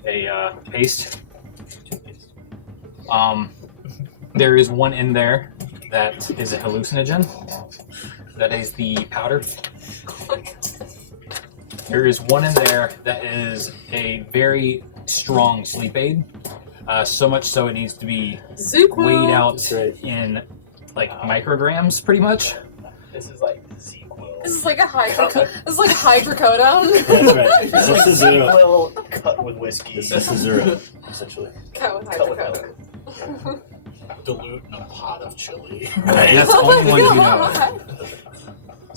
a paste. There is one in there that is a hallucinogen. That is the powder. There is one in there that is a very strong sleep aid. So much so it needs to be weighed out in like micrograms, pretty much. This is like ZQL. This is like a hydrocodone. That's right. This is like zero. ZQL cut with whiskey. This is zero, essentially. Cut with Cut with hydrocodone. Dilute in a pot of chili. That's the only ones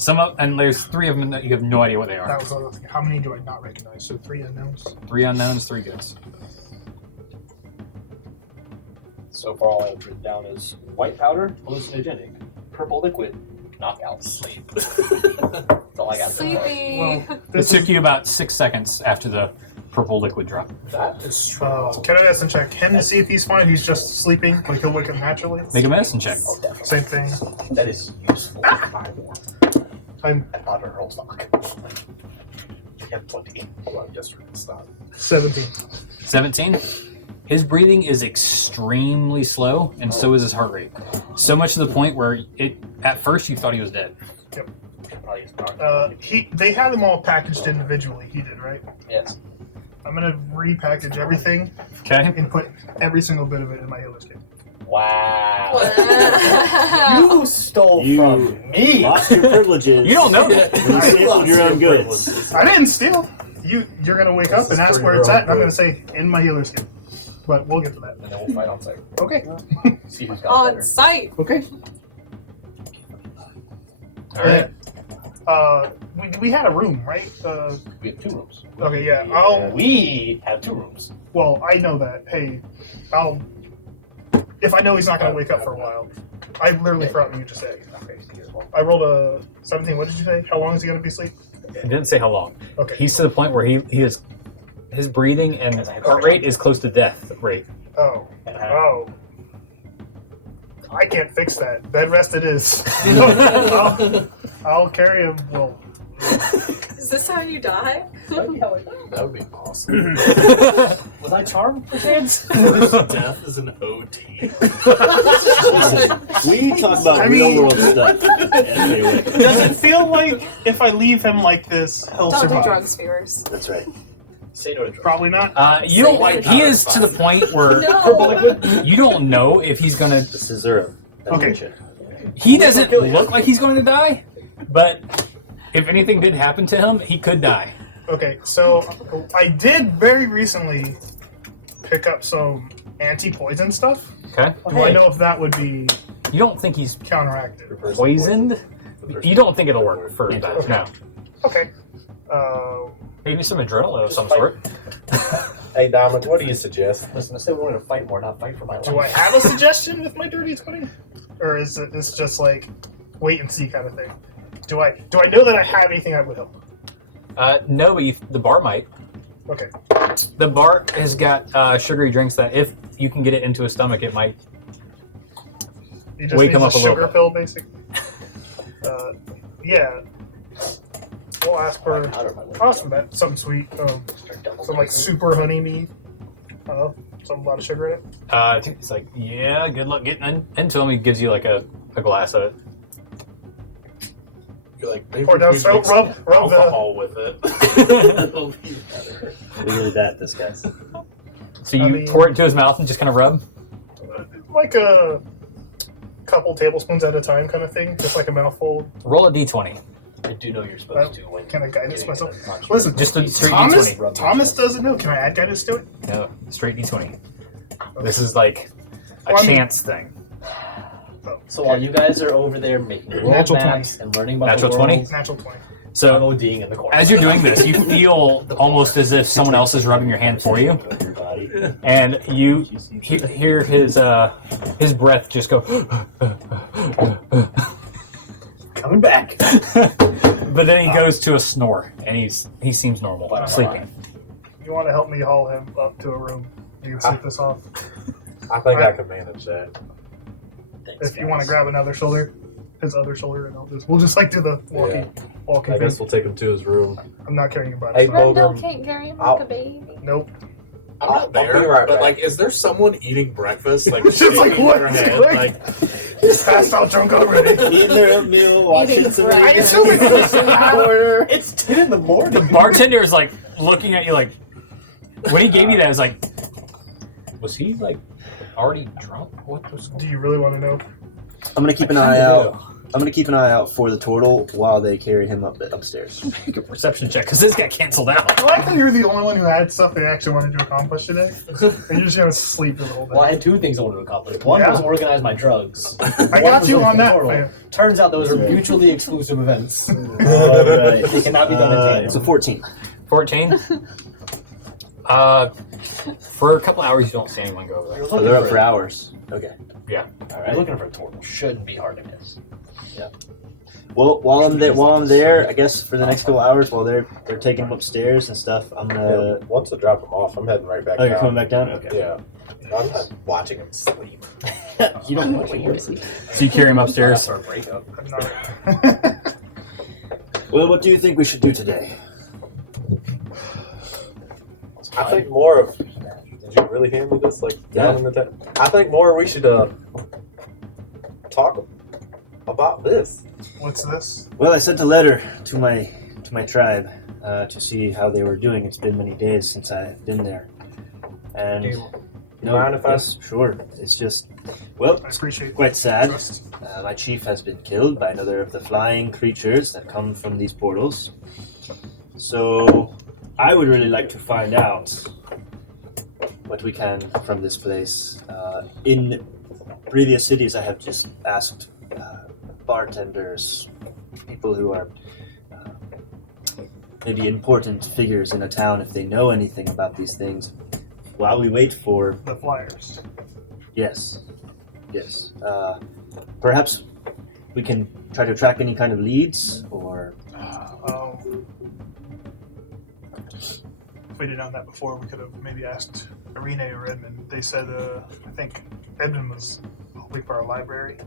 you know. And there's 3 of them that you have no idea what they That are. was the other thing. How many do I not recognize? So 3 unknowns. 3 unknowns, 3 goods. So far, all I've written down is white powder, hallucinogenic, purple liquid, knockout, sleep. That's all I got. Sleepy. Well, It this took is, you about 6 seconds after the purple liquid drop. That is strong. can I medicine check him to see if he's fine? He's just sleeping, like he'll wake up naturally. Make a medicine check. Oh, definitely. Same thing. That is useful. 5 more. I'm And not a roll stock. I have 20. Hold on, I guess we're gonna stop. 17. 17. His breathing is extremely slow, and so is his heart rate. So much to the point where at first you thought he was dead. Probably is not. They had them all packaged individually. He did, right? Yes. I'm gonna repackage everything Okay? and put every single bit of it in my healer's kit. Wow. Wow. You stole You from me. Lost your privileges. You don't know that. You sampled your own goods. I didn't steal. You're gonna wake up and ask where it's at, and I'm gonna say in my healer's kit. But we'll get to that. And then we'll fight on site. Okay. See who's got On better. site. Okay. All right. We had a room, right? We have 2 rooms. Okay, yeah. We have 2 rooms. Well, I know that. Hey, if I know he's not gonna wake up for a while, I literally forgot what you just said. Okay, here's one. I rolled a 17. What did you say? How long is he gonna be asleep? It didn't say how long. Okay. He's to the point where he is his breathing and heart rate is close to death rate. Oh. I can't fix that. Bed rest it is. I'll carry him. Well, Is this how you die? That would be awesome. Was I charmed for chance? Death is an OT. Listen, we talk about real world stuff. Anyway, does it feel like if I leave him like this, he'll Don't do survive? drugs, viewers. that's right. Say no to drugs. Probably not. You don't. He is to the point where No. you don't know if he's gonna. This is zero. Okay. He doesn't look like he's going to die, but if anything did happen to him, he could die. Okay, so I did very recently pick up some anti-poison stuff. Okay. Do I know if that would be You don't think he's counteracted? poisoned? You don't think it'll work for that? No. Okay. Maybe some adrenaline of some sort. Hey, Dominic, what do you suggest? Listen, I said we wanted to fight more, not fight for my life. Do I have a suggestion with my dirty 20? Or is it this just like wait and see kind of thing? Do I know that I have anything that would help? No, but the bar might. Okay. The bar has got sugary drinks that if you can get it into his stomach, it might. You just Wake need him a up a little sugar bit. pill, basically. Yeah. We'll ask for that. Something sweet. Some like super honey mead. Some a lot of sugar in it. I think it's like, yeah, good luck getting into him. He gives you like a glass of it. You're like, maybe Pour down, we so mix rub the alcohol with it. It'll be better. Really bad, this guy's. So you I mean- pour it into his mouth and just kind of rub. like a couple tablespoons at a time kind of thing, just like a mouthful. Roll a d20. I do know you're supposed to when Can I guidance getting myself? in a construct. Listen, Just a straight Thomas. d20. Thomas doesn't know. Can I add guidance to it? No, straight d20. This is like a Well, I mean- chance thing. So while you guys are over there making world Natural maps and learning about Natural the world, 20? Natural 20. I'm So ODing in the corner. as you're doing this, you feel almost as if someone else is rubbing your hand for you, Your body. and you hear his breath just go. Coming back. But then he goes to a snore, and he seems normal, sleeping. You want to help me haul him up to a room? You can sleep this off. I think I can manage that. Thanks, If you want to guys. grab another shoulder, his other shoulder, and we'll just like do the walking I thing. guess we'll take him to his room. I'm not carrying your body. Hey, so- Bo- Rendell Bogram. can't carry him Ow. like a baby. Nope. I'm not I'll there, be right but back. like, is there someone eating breakfast? Like, It's just like, shaking what? their head, Like- like, Passed out drunk already. Eating their oatmeal, watching Eating some. bread. I assume it's corner. It's 10 in the morning. Bartender is like looking at you like when he gave you that. I was like, was he like already drunk? What was? Do you really want to know? I'm gonna keep an eye out. I'm gonna keep an eye out for the turtle while they carry him upstairs. Make a perception check because this got canceled out. I like that you're the only one who had stuff they actually wanted to accomplish today. And you're just gonna sleep the whole day. Well, I had 2 things I wanted to accomplish. One Yeah. was organize my drugs. I One got was you look on for the that, turtle. man. Turns out those are mutually exclusive events. Alright. They cannot be done in tandem. It's a 14. 14. For a couple hours, you don't see anyone go over there. So they're up for hours. Okay. Alright, looking for a turtle. Shouldn't be hard to miss. Well, while I'm there, I guess for the next couple hours, while they're taking him upstairs and stuff, I'm gonna. Once I drop him off, I'm heading right back Oh, you're down. coming back down. Okay. Yeah. I'm not watching him sleep. You don't know what you're saying. So you carry him upstairs. After a breakup. No. Well, what do you think we should do today? I think more of. Did you really hand me this? Like down in the tent? I think more we should talk about this. What's this? Well, I sent a letter to my tribe to see how they were doing. It's been many days since I've been there, and Do you mind if I- yes, sure. It's just, well, I it's appreciate quite sad. trust. My chief has been killed by another of the flying creatures that come from these portals. So, I would really like to find out what we can from this place. In previous cities, I have just asked bartenders, people who are maybe important figures in a town, if they know anything about these things. While we wait for The flyers. yes, perhaps we can try to track any kind of leads, or If we'd have done that before, we could have maybe asked Irene or Edmund. They said, I think Edmund was hoping for a library.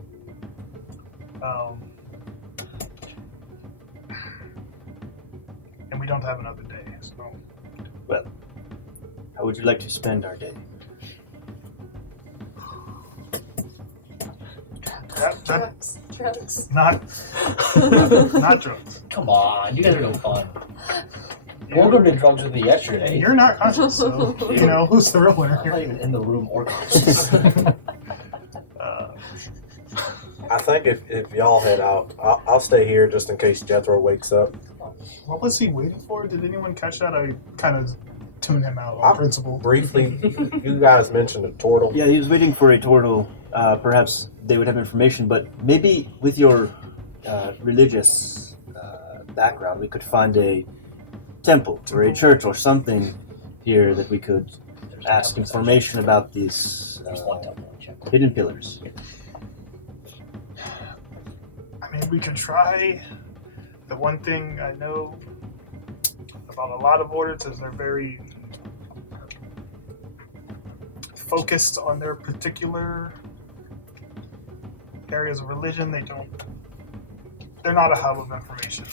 And we don't have another day, so how would you like to spend our day? that Drugs. not drugs. Come on, you guys are no fun. Morgan did drugs with me yesterday. You're not conscious, so you know who's the real winner I'm here. not even in the room or conscious. I think if y'all head out, I'll stay here just in case Jethro wakes up. What was he waiting for? Did anyone catch that? I kind of tuned him out on I'm- principle. Briefly, you guys mentioned a turtle. Yeah, he was waiting for a turtle. Perhaps they would have information, but maybe with your religious background, we could find a temple or a church or something here that we could ask information about these There's one temple in check. hidden pillars. I mean, we could try. The one thing I know about a lot of orders is they're very focused on their particular areas of religion. They're not a hub of information,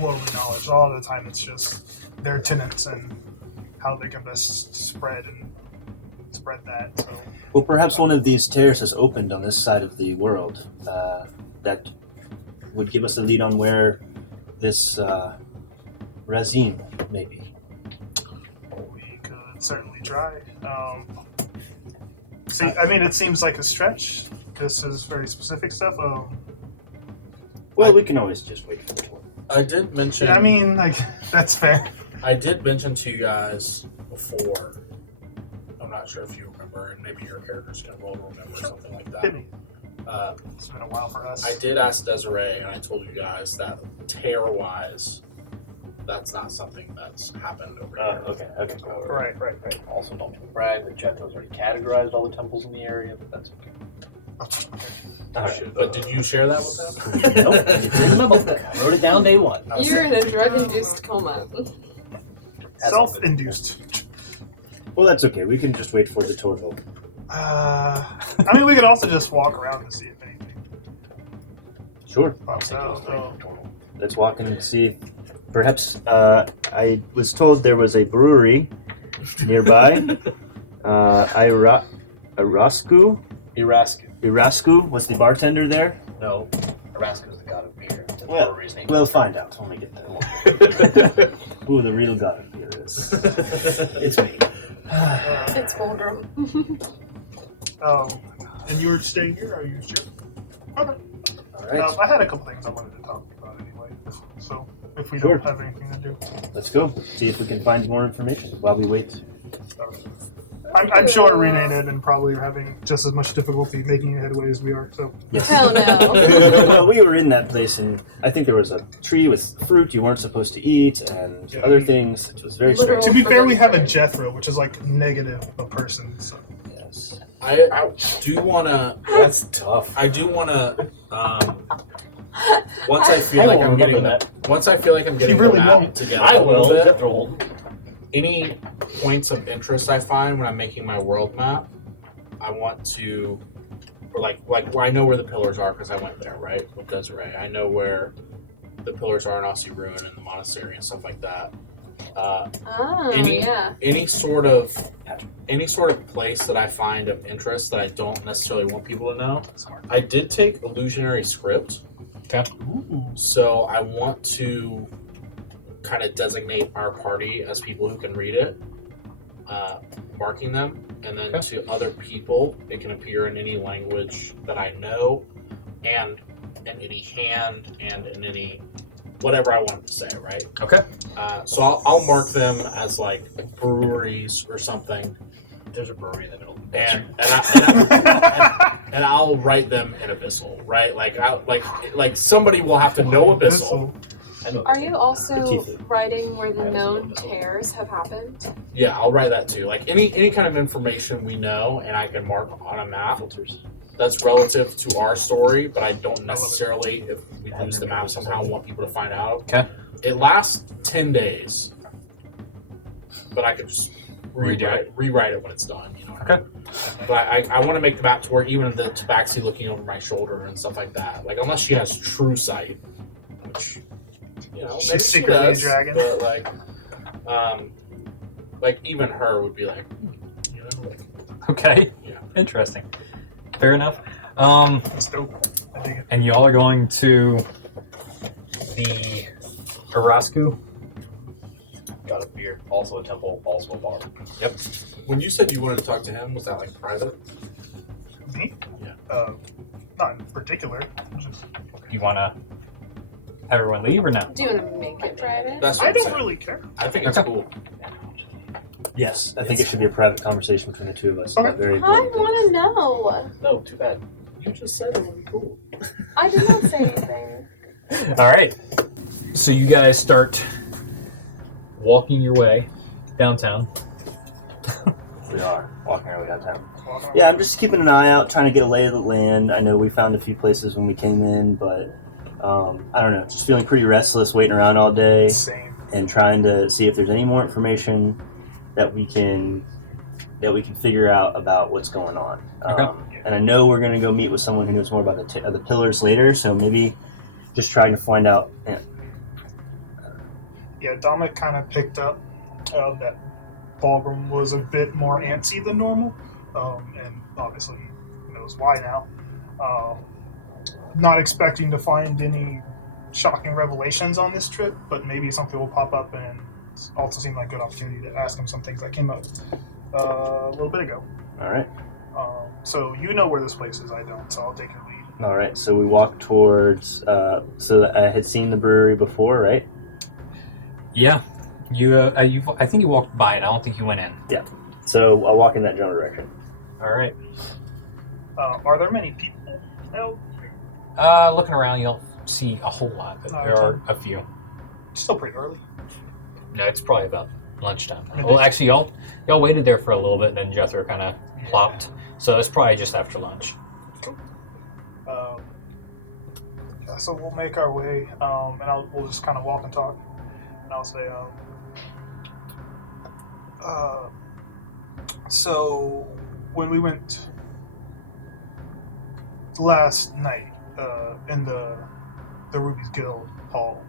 worldly knowledge. A lot of the time it's just their tenets and how they can best spread that. So Well, perhaps one of these terraces opened on this side of the world that would give us a lead on where this Razim may be. we could certainly try. See, I mean, it seems like a stretch. This is very specific stuff. Well, we can always just wait for the tour. I did mention. I mean, like, that's fair. I did mention to you guys before. I'm not sure if you remember, and maybe your character's gonna roll to remember something like that. Hit me. Uh, It's been a while for us. I did ask Desiree, and I told you guys that tear-wise, that's not something that's happened over here. Okay. Right. Also, don't brag that Jethro's already categorized all the temples in the area, but that's okay. But did you share that with them? Nope, it's in the memo book. I wrote it down day one. You're in a drug-induced coma. Self-induced. Well, that's okay. We can just wait for the turtle. I mean, we could also just walk around and see if anything Sure. pops out. So, Let's walk in and see. Perhaps I was told there was a brewery nearby. Irasku? Irasku was the bartender there? No, Araska's the god of beer. The Well, brewery's name. we'll find out when we get there. Who the real god of beer is. It's me. It's Fulgrim. And you were staying here, are you sure? Okay. Alright, I had a couple things I wanted to talk about anyway. So if we Sure. don't have anything to do, let's go. See if we can find more information while we wait. I'm sure Renated and probably are having just as much difficulty making headway as we are. So Yes. Hell no. Well, we were in that place, and I think there was a tree with fruit you weren't supposed to eat, and Yeah. other things. It was very Literal- strange. to be fair, we have a Jethro, which is like negative a person. So Yes. I do want to. That's tough. I do want to. Once I feel like I'm getting that. Once I feel like I'm getting really the map won't. together I a little will. bit. Jethro will. Any points of interest I find when I'm making my world map, I want to, or like where I know where the pillars are because I went there, right, with Desiree. I know where the pillars are in Aussie Ruin and the monastery and stuff like that. Oh, Any- yeah. Any sort of place that I find of interest that I don't necessarily want people to know. I did take illusionary script. Okay. So I want to kind of designate our party as people who can read it, marking them, and then Okay. to other people, it can appear in any language that I know, and in any hand, and in any whatever I want to say, right? Okay. So I'll mark them as like breweries or something, There's a brewery in the middle. and I'll write them in Abyssal, right? Like somebody will have to know Abyssal. Are you also Keith. writing where the known tears have happened? Yeah, I'll write that too. Like any kind of information we know, and I can mark on a map that's relative to our story, but I don't necessarily, if we lose the map somehow, want people to find out. Okay. It lasts 10 days, but I could just rewrite it when it's done. You know. Okay. But I want to make the map to where even the tabaxi looking over my shoulder and stuff like that. Like unless she has true sight, which She's maybe she secretly a does, dragon. but like even her would be like, like Okay. Yeah. Interesting. Fair enough. That's dope. I dig it. And y'all are going to the Irasku? Got a beer. Also a temple. Also a bar. when you said you wanted to talk to him, was that like private? Me? Yeah. Not in particular. Just, You want to have everyone leave or no? Do you want to make it private? That's what I I'm don't saying. really care. I think it's Okay. cool. Yes, I think it should be a private conversation between the two of us. Okay. About very I important things. want to know. No, too bad. You just said it would be cool. I did not say anything. All right. So you guys start walking your way downtown. We are walking our way downtown. Yeah, I'm just keeping an eye out, trying to get a lay of the land. I know we found a few places when we came in, but I don't know. Just feeling pretty restless, waiting around all day, Same. and trying to see if there's any more information that we can figure out about what's going on. Okay. And I know we're going to go meet with someone who knows more about the pillars later, so maybe just trying to find out. Yeah, Dominic kind of picked up that Fulgrim was a bit more antsy than normal, and obviously knows why now. Not expecting to find any shocking revelations on this trip, but maybe something will pop up, and it also seemed like a good opportunity to ask him some things that came up a little bit ago. All right. So you know where this place is, I don't, so I'll take your lead. All right. So we walk towards. So I had seen the brewery before, right? Yeah. I think you walked by it. I don't think you went in. So I'll walk in that general direction. All right. Are there many people out? Looking around, you don't see a whole lot, but there are a few. Still pretty early. No, it's probably about lunchtime. Maybe. Well, actually, y'all waited there for a little bit, and then Jethro kind of plopped. So it's probably just after lunch. So we'll make our way, and we'll just kind of walk and talk, and I'll say, so when we went last night in the Ruby's Guild hall,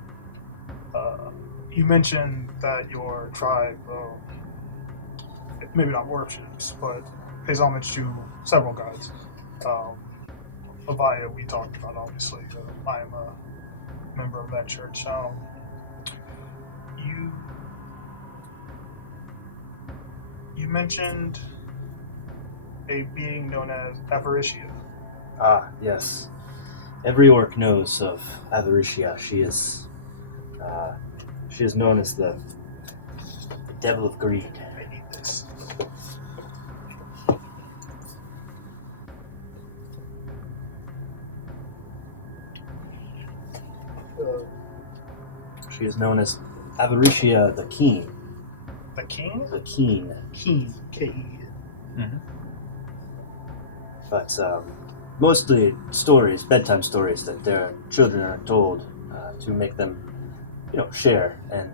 you mentioned that your tribe maybe not worships, but pays homage to several gods. Avaya, we talked about, obviously. I am a member of that church. You mentioned a being known as Avaricia. Ah, yes. Every orc knows of Avaricia. She is known as the Devil of Greed. I need this. She is known as Avaricia the Keen. The king? The Keen. Keen. K-E. But mostly stories, bedtime stories that their children are told to make them, share and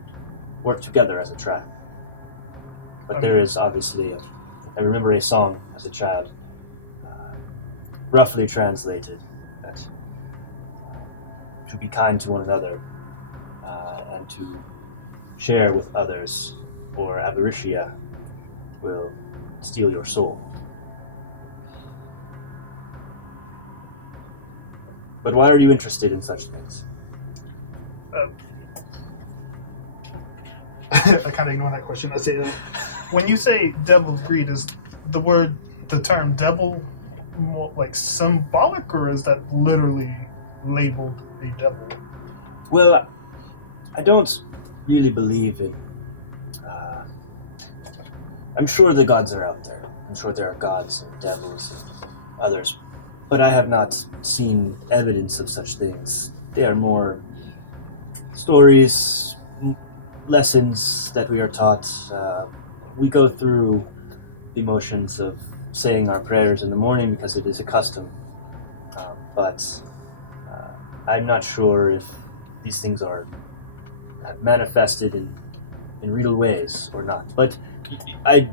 work together as a tribe. But there is obviously, I remember a song as a child, roughly translated, that to be kind to one another and to share with others, or Avaricia will steal your soul. But why are you interested in such things? I kind of ignore that question. I say, when you say devil of greed, is the term devil more like symbolic, or is that literally labeled a devil? Well, I don't really believe in... I'm sure the gods are out there. I'm sure there are gods and devils and others. But I have not seen evidence of such things. They are more stories, lessons that we are taught. We go through the motions of saying our prayers in the morning because it is a custom. But I'm not sure if these things have manifested in real ways or not. But I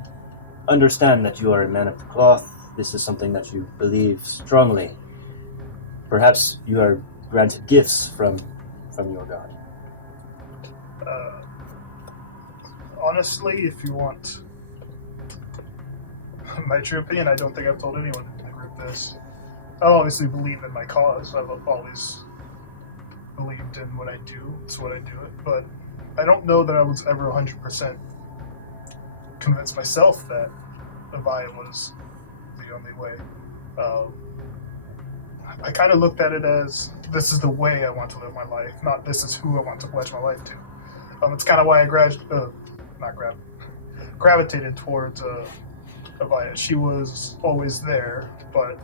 understand that you are a man of the cloth. This is something that you believe strongly. Perhaps you are granted gifts from your god. Honestly, if you want my true opinion, I don't think I've told anyone in the group this. I obviously believe in my cause. I've always believed in what I do. It's what I do it. But I don't know that I was ever 100% convinced myself that Avaya was the only way. I kind of looked at it as, this is the way I want to live my life, not this is who I want to pledge my life to. It's kind of why I gravitated towards Avaya. She was always there, but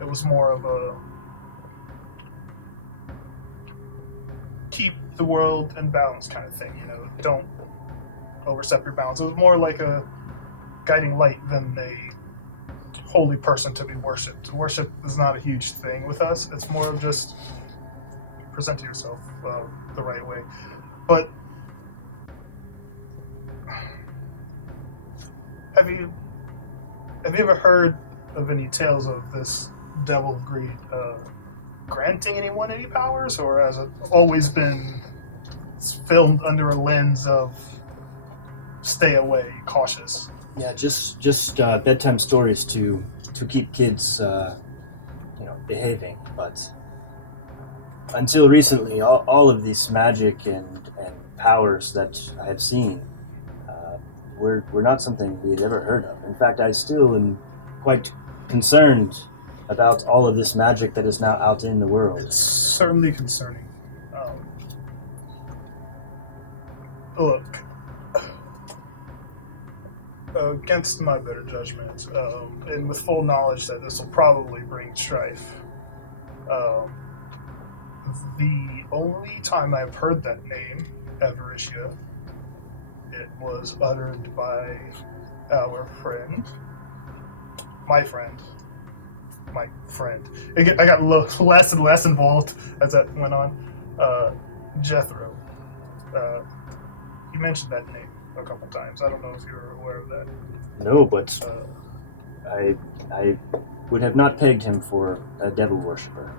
it was more of a keep the world in balance kind of thing, don't overstep your bounds. It was more like a guiding light than a holy person to be worshipped. Worship is not a huge thing with us. It's more of just present yourself the right way. But have you ever heard of any tales of this devil of greed granting anyone any powers, or has it always been filmed under a lens of stay away, cautious? Yeah, just bedtime stories to keep kids, behaving. But until recently, all of these magic and powers that I have seen were not something we had ever heard of. In fact, I still am quite concerned about all of this magic that is now out in the world. It's certainly concerning. Look, against my better judgment, and with full knowledge that this will probably bring strife, the only time I've heard that name, Avaricia, it was uttered by our friend, my friend. I got less and less involved as that went on. Jethro. You mentioned that name a couple times. I don't know if you were aware of that. No, but I would have not pegged him for a devil worshipper.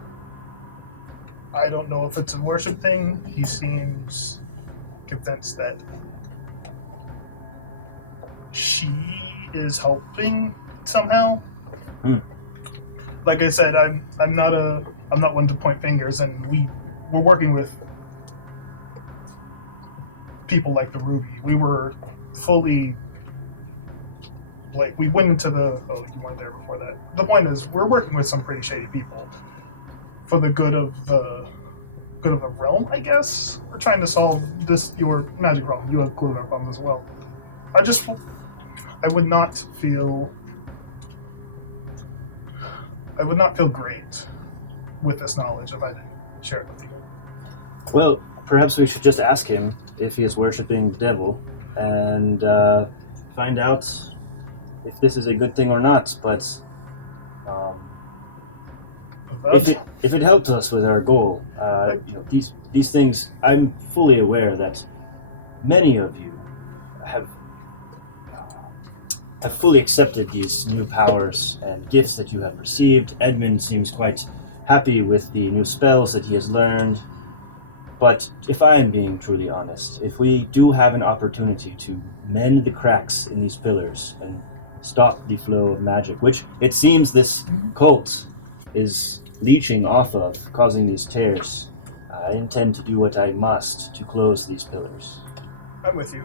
I don't know if it's a worship thing. He seems convinced that she is helping somehow. Like I said, I'm not one to point fingers, and we're working with people like the Ruby. We were fully we went into the. Oh, you weren't there before that. The point is, we're working with some pretty shady people for the good of the realm, I guess. We're trying to solve your magic problem. You have clue our problem as well. I would not feel great with this knowledge if I didn't share it with you. Well, perhaps we should just ask him if he is worshipping the devil and find out if this is a good thing or not. But if it helped us with our goal, these things, I'm fully aware that many of you have fully accepted these new powers and gifts that you have received. Edmund seems quite happy with the new spells that he has learned. But if I am being truly honest, if we do have an opportunity to mend the cracks in these pillars and stop the flow of magic, which it seems this cult is leeching off of, causing these tears, I intend to do what I must to close these pillars. I'm with you.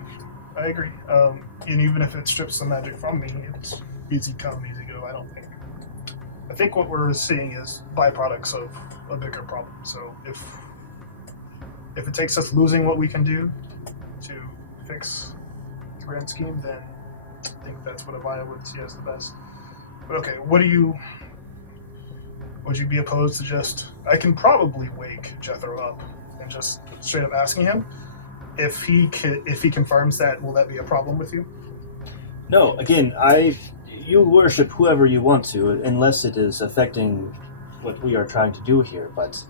I agree. And even if it strips the magic from me, it's easy come, easy go, I think what we're seeing is byproducts of a bigger problem. So if it takes us losing what we can do to fix the grand scheme, then I think that's what Avaya would see as the best. But okay, would you be opposed to just... I can probably wake Jethro up and just straight up asking him. If he confirms that, will that be a problem with you? No, again, you worship whoever you want to, unless it is affecting what we are trying to do here, but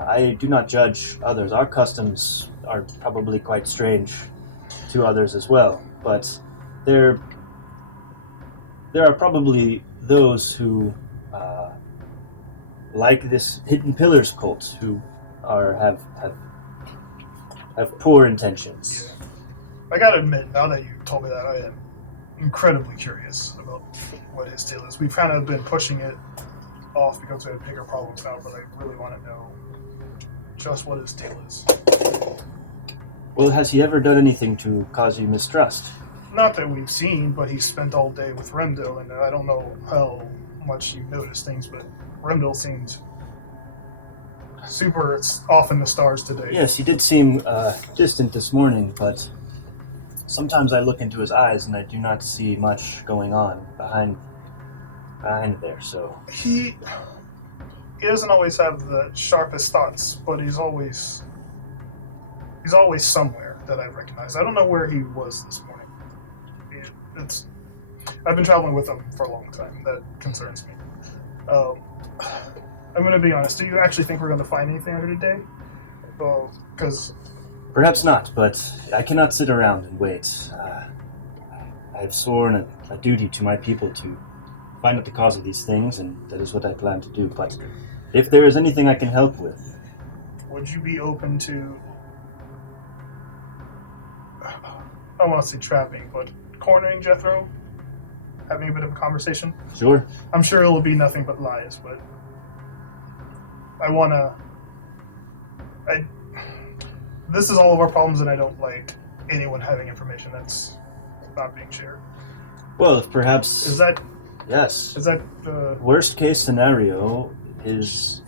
I do not judge others. Our customs are probably quite strange to others as well, but there are probably those who like this Hidden Pillars cult who have poor intentions. Yeah. I gotta admit, now that you told me that, I am incredibly curious about what his deal is. We've kind of been pushing it off because we have bigger problems now, but I really want to know just what his deal is. Well, has he ever done anything to cause you mistrust? Not that we've seen, but he spent all day with Remdil, and I don't know how much you noticed things, but Remdil seemed super off in the stars today. Yes, he did seem distant this morning, but sometimes I look into his eyes and I do not see much going on behind there, so... He doesn't always have the sharpest thoughts, but he's always somewhere that I recognize. I don't know where he was this morning. I've been traveling with him for a long time. That concerns me. I'm going to be honest. Do you actually think we're going to find anything out here today? Because... Perhaps not, but I cannot sit around and wait. I have sworn a duty to my people to find out the cause of these things, and that is what I plan to do. But if there is anything I can help with... Would you be open to... I don't want to say trapping, but cornering Jethro? Having a bit of a conversation? Sure. I'm sure it will be nothing but lies, but... I want to... This is all of our problems, and I don't like anyone having information that's not being shared. Well, if perhaps... Is that... Yes. Is that... Worst case scenario is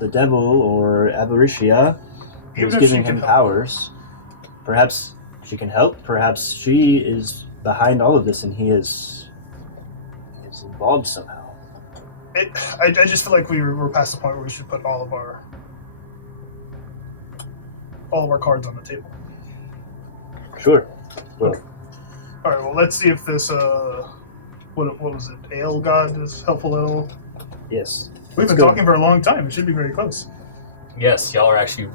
the devil or Avaricia who's giving him powers. Perhaps she can help. Perhaps she is behind all of this and he is involved somehow. I just feel like we're past the point where we should put all of our cards on the table. Sure. Well. All right. Well, let's see if this what was it? Ale God is helpful at all. Yes. We've been talking for a long time. It should be very close. Yes, y'all are actually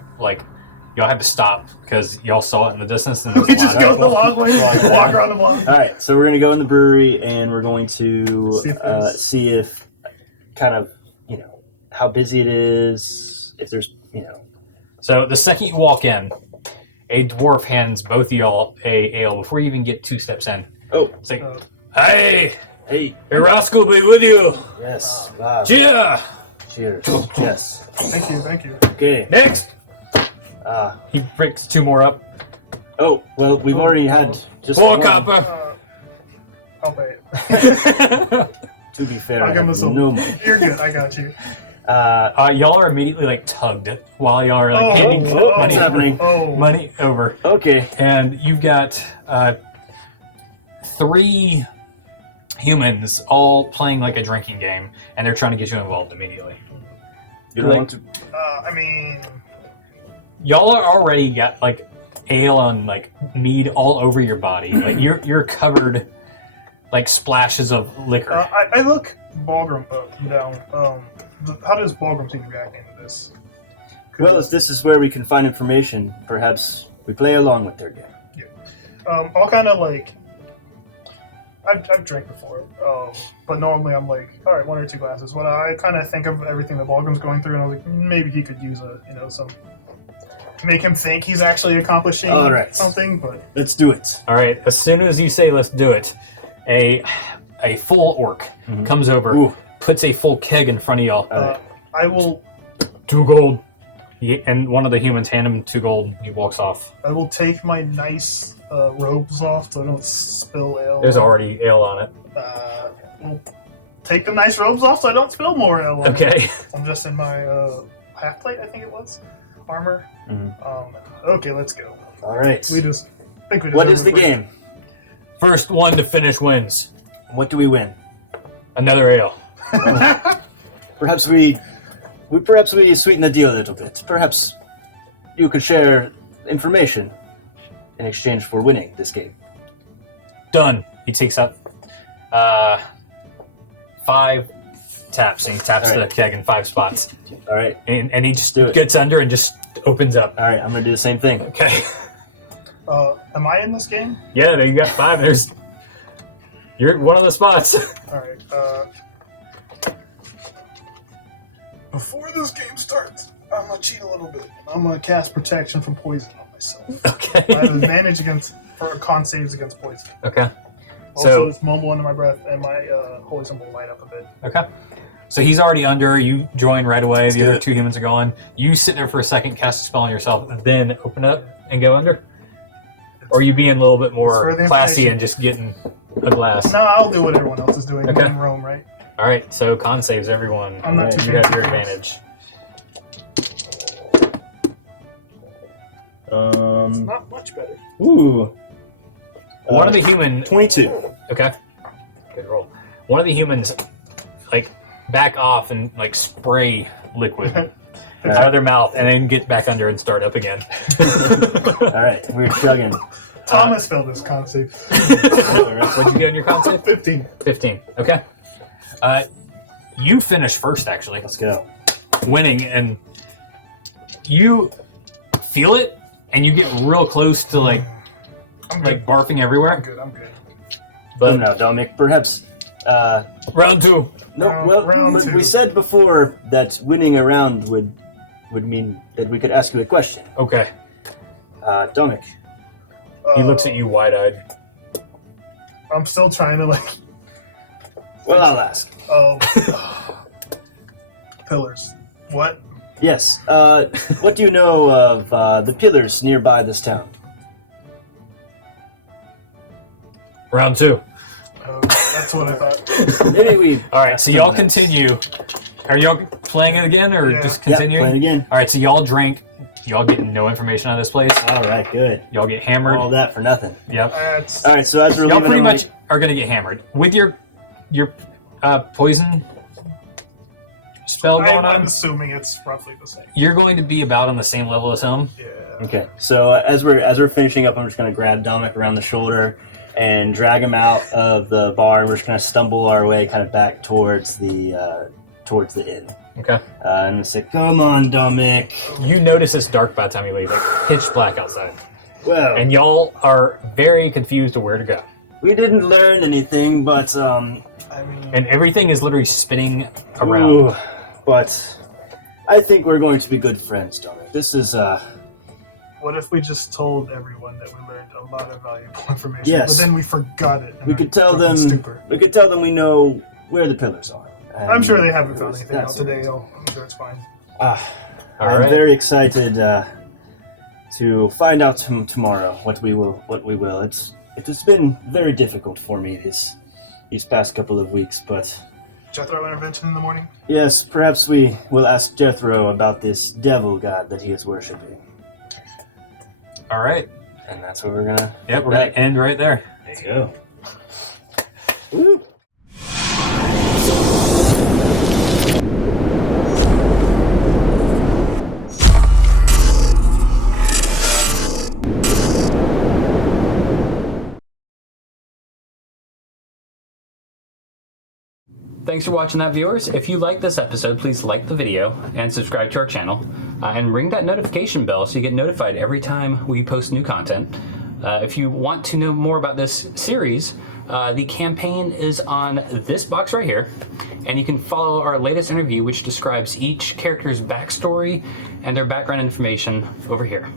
y'all had to stop because y'all saw it in the distance. And we just go the long way, walk around the block. All right. So we're gonna go in the brewery and we're going to see if kind of how busy it is. If there's So the second you walk in, a dwarf hands both of y'all a ale before you even get 2 steps in. Oh. It's like, Hey, Hey. Erascal be with you. Yes. Wow. Cheer. Cheers. Yes. Thank you, thank you. Okay. Next. Ah. He breaks 2 more up. Oh, well, we've already had just 4 one. copper. I'll pay it. To be fair, I'll I give him a have silver. no money. You're good, I got you. Y'all are immediately like tugged while y'all are like handing oh, money, what's happening? Oh, money over, Okay. and you've got 3 humans all playing like a drinking game, and they're trying to get you involved immediately. You don't want to. I mean, Y'all are already got like ale and like mead all over your body. Like you're covered like splashes of liquor. I look Balgrim up and down. How does Balgrim seem to react into this? Well, as this is where we can find information, perhaps we play along with their game. I'll kind of like. I've drank before, but normally I'm like, all right, 1 or 2 glasses. But I kind of think of everything that Balgrim's going through, and I was like, maybe he could use some, make him think he's actually accomplishing All right. something. But Let's do it. All right, as soon as you say let's do it, a full orc comes over, Ooh. puts a full keg in front of y'all. I will 2 gold. And one of the humans hand him 2 gold. He walks off. take my nice robes off so I don't spill ale. There's already ale on it. We'll take the nice robes off so I don't spill more ale. on it. Okay. I'm just in my half plate, I think it was, armor. Okay, let's go. All right. We just think we. What deserve is the it. game? First one to finish wins. What do we win? Another ale. Perhaps we sweeten the deal a little bit. Perhaps you could share information in exchange for winning this game. Done. He takes out 5 taps, and he taps All right. the keg in 5 spots. All right. And he just Do it. gets under and just opens up. All right. I'm gonna do the same thing. Okay. Am I in this game? Yeah, you got 5. You're at one of the spots. All right. Before this game starts, I'm gonna cheat a little bit. I'm gonna cast protection from poison on myself. Okay. I have advantage for con saves against poison. Okay. Also, So it's mumble under my breath, and my holy symbol light up a bit. okay. So he's already under. You join right away. The do other it. 2 humans are going. You sit there for a second, cast a spell on yourself, and then open up and go under. Or are you being a little bit It's more for the classy information. and just getting a glass? No, I'll do what everyone else is doing. Okay. I'm in Rome, right? All right. So con saves everyone. I'm not too You have fancy your for this. advantage. Not much better. Ooh. One of the human 22. Okay. Good roll. One of the humans, like, back off and, like, spray liquid out of their mouth and then get back under and start up again. All right. We're chugging. Thomas failed this con save. What'd you get on your con save? 15. 15. Okay. You finish first, actually, Let's go. winning, and you feel it, and you get real close to, like I'm good. barfing everywhere. I'm good. Oh But no, Dominic. Perhaps. round 2. No. Round Well, two. we said before that winning a round would mean that we could ask you a question. Okay. Dominic. He looks at you wide-eyed. I'm still trying to like. Well, I'll ask. Pillars. What? Yes. What do you know of the pillars nearby this town? Round 2. That's what I thought. Maybe we. All right, so y'all continue. Are y'all playing it again, or Yeah. just Yeah, continuing? playing again. All right, so y'all drink. Y'all getting no information out of this place. All right, good. Y'all get hammered. All that for nothing. Yep. That's All right, so as we're Y'all leaving, pretty I'm much like, are gonna get hammered with your poison spell going I'm on. assuming it's roughly the same. You're going to be about on the same level as him. Yeah. Okay, so as we're finishing up, I'm just gonna grab Dominic around the shoulder and drag him out of the bar, and we're just gonna stumble our way kind of back towards the inn. Okay. And say, "Come on, Dominic." You notice it's dark by the time you leave, like pitch black outside, Well, and y'all are very confused of where to go. we didn't learn anything, but I mean, And everything is literally spinning around. ooh, but I think we're going to be good friends, Dominic. This is well, What if we just told everyone that we learned a lot of valuable information, Yes. but then we forgot it? in We our could tell drunken them. stupor? We could tell them we know where the pillars are. I'm sure they And haven't found anything out that's today. it. I'm sure it's fine. All I'm right. very excited to find out tomorrow what we will. It has been very difficult for me these past couple of weeks, but Jethro intervention in the morning. yes, perhaps we will ask Jethro about this devil god that he is worshiping, All right. and that's what we're gonna. Yep, we're going to end right there. Let's go. Woo. Thanks for watching that, viewers. If you like this episode, please like the video and subscribe to our channel. And ring that notification bell so you get notified every time we post new content. If you want to know more about this series, the campaign is on this box right here. And you can follow our latest interview, which describes each character's backstory and their background information over here.